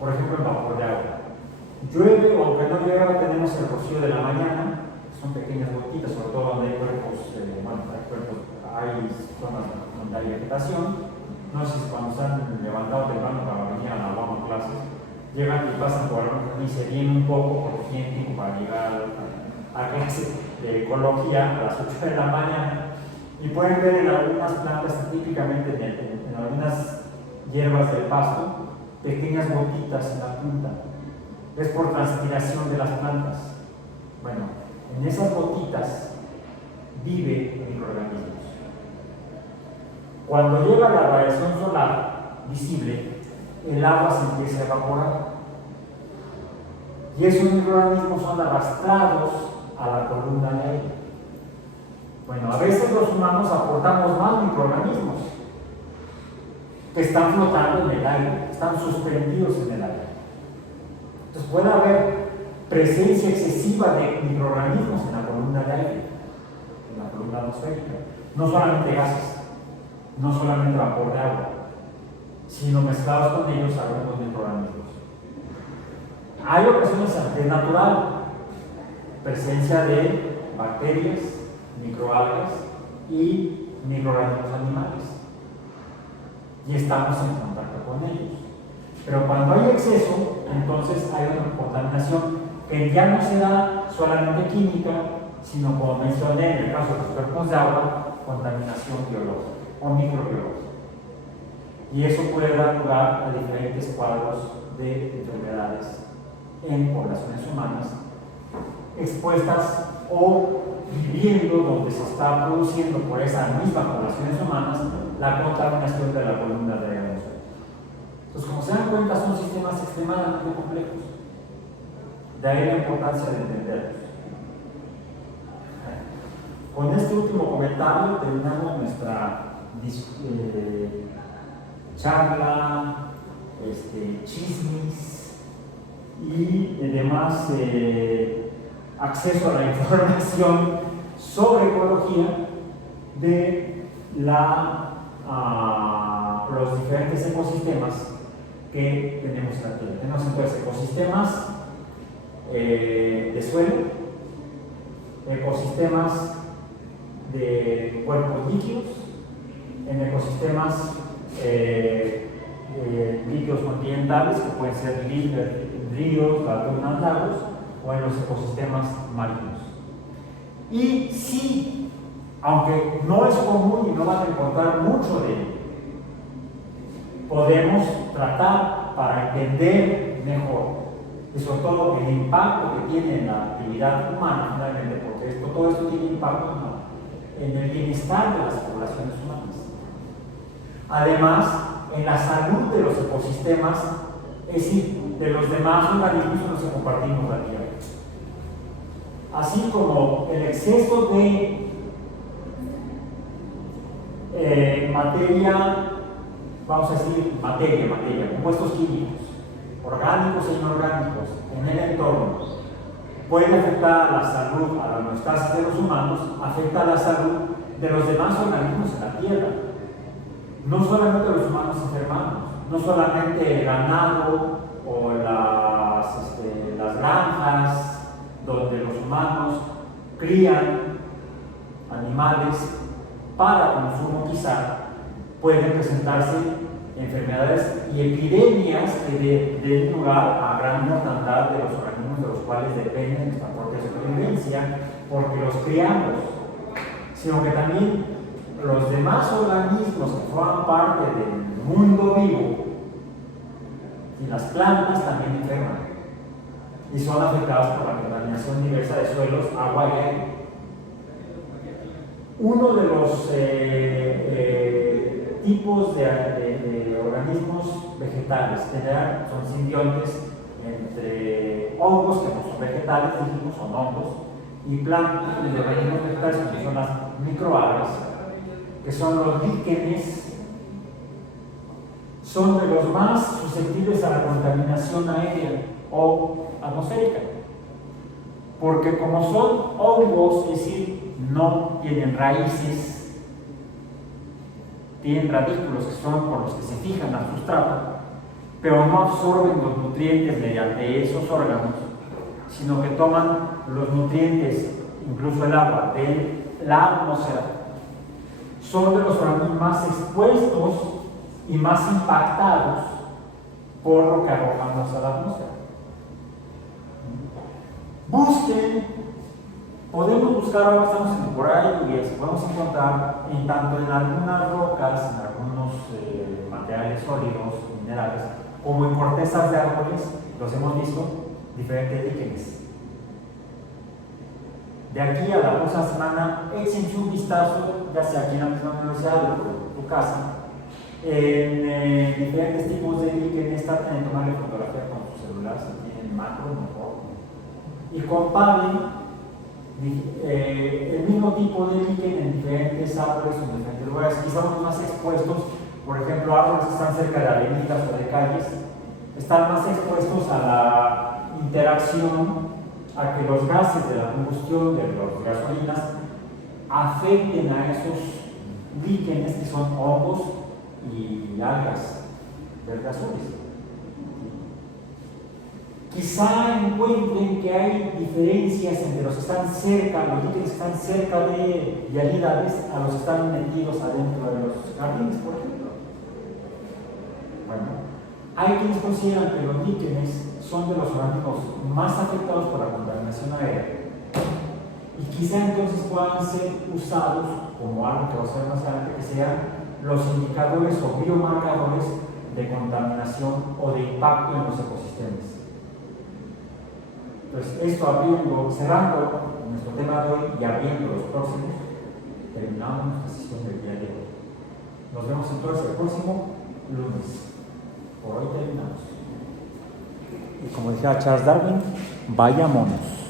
Por ejemplo, el vapor de agua. Llueve o aunque no llueva, tenemos el rocío de la mañana. Son pequeñas gotitas, sobre todo donde hay cuerpos, hay zonas donde hay vegetación. No sé si cuando se han levantado temprano para venir a la UAM a clases, llegan y pasan por algún y se vienen un poco porque tienen tiempo para llegar a clase de ecología a las 8 de la mañana, y pueden ver en algunas plantas, típicamente en algunas hierbas del pasto, pequeñas gotitas en la punta. Es por transpiración de las plantas. Bueno, en esas gotitas vive microorganismos. Cuando llega la radiación solar visible, el agua se empieza a evaporar. y esos microorganismos son arrastrados a la columna de aire. Bueno, a veces los humanos aportamos más microorganismos que están flotando en el aire, están suspendidos en el aire. Entonces puede haber presencia excesiva de microorganismos en la columna de aire, en la columna atmosférica. No solamente gases, no solamente vapor de agua, sino mezclados con ellos algunos microorganismos. Hay ocasiones en que es natural, presencia de bacterias, microalgas y microorganismos animales, y estamos en contacto con ellos. Pero cuando hay exceso, entonces hay una contaminación que ya no se da solamente química, sino, como mencioné en el caso de los cuerpos de agua, contaminación biológica o microbiológica. Y eso puede dar lugar a diferentes cuadros de enfermedades en poblaciones humanas expuestas o viviendo donde se está produciendo por esas mismas poblaciones humanas la contaminación de la columna de aire. Entonces, como se dan cuenta, son sistemas extremadamente complejos. De ahí la importancia de entenderlos. Con este último comentario terminamos nuestra charla, chismes y demás acceso a la información sobre ecología de los diferentes ecosistemas que tenemos en la Tierra. Tenemos entonces ecosistemas de suelo, ecosistemas de cuerpos líquidos, en ecosistemas líquidos continentales, que pueden ser ríos, lagunas, lagos, o en los ecosistemas marinos. Y sí, aunque no es común y no van a encontrar mucho de ello, podemos tratar para entender mejor, y sobre todo el impacto que tiene en la actividad humana, finalmente, porque todo esto tiene impacto en el bienestar de las poblaciones humanas. Además, en la salud de los ecosistemas, es decir, de los demás organismos con los que compartimos la Tierra. Así como el exceso de materia, vamos a decir materia, compuestos químicos, orgánicos e inorgánicos en el entorno, puede afectar a la salud, a la homeostasis de los humanos, afecta a la salud de los demás organismos en la Tierra. No solamente los humanos enfermamos, no solamente el ganado o las granjas donde los humanos crían animales para consumo quizá, pueden presentarse enfermedades y epidemias que den lugar a gran mortandad de los organismos de los cuales depende nuestra propia supervivencia, porque los criamos, sino que también los demás organismos que forman parte del mundo vivo y las plantas también enferman y son afectadas por la contaminación diversa de suelos, agua y aire. Uno de los tipos de organismos vegetales que son simbiontes entre hongos, que no son vegetales, dijimos, son hongos, y plantas y organismos vegetales, que son las microalgas, que son los líquenes, son de los más susceptibles a la contaminación aérea o atmosférica, porque como son hongos, es decir, no tienen raíces, tienen radículos que son por los que se fijan al sustrato, pero no absorben los nutrientes mediante esos órganos, sino que toman los nutrientes, incluso el agua, de la atmósfera. Son de los organismos más expuestos y más impactados por lo que arrojamos a la atmósfera. Busquen, podemos buscar, ahora estamos en temporada de lluvias, podemos encontrar tanto en algunas rocas, en algunos materiales sólidos, minerales, como en cortezas de árboles, los hemos visto, diferentes líquenes. De aquí a la próxima semana, échense un vistazo, ya sea aquí en la misma universidad o en tu casa, en diferentes tipos de líquenes. Traten de tomarle fotografía con su celular, si tienen macro, mejor. y comparen el mismo tipo de líquen en diferentes árboles o en diferentes lugares. Quizá unos más expuestos, por ejemplo, árboles que están cerca de avenidas o de calles, están más expuestos a la interacción, a que los gases de la combustión de las gasolinas afecten a esos líquenes que son hongos y algas verde azules. Quizá encuentren que hay diferencias entre los que están cerca, los líquenes que están cerca de vialidades, a los que están metidos adentro de los jardines, por ejemplo. Bueno, hay quienes consideran que los líquenes son de los organismos más afectados por la contaminación aérea y quizá entonces puedan ser usados como algo que va a ser más adelante, que sean los indicadores o biomarcadores de contaminación o de impacto en los ecosistemas. Entonces, esto cerrando nuestro tema de hoy y abriendo los próximos, terminamos nuestra sesión del día de hoy. Nos vemos entonces el próximo lunes. Por hoy terminamos. Y como decía Charles Darwin, vaya monos.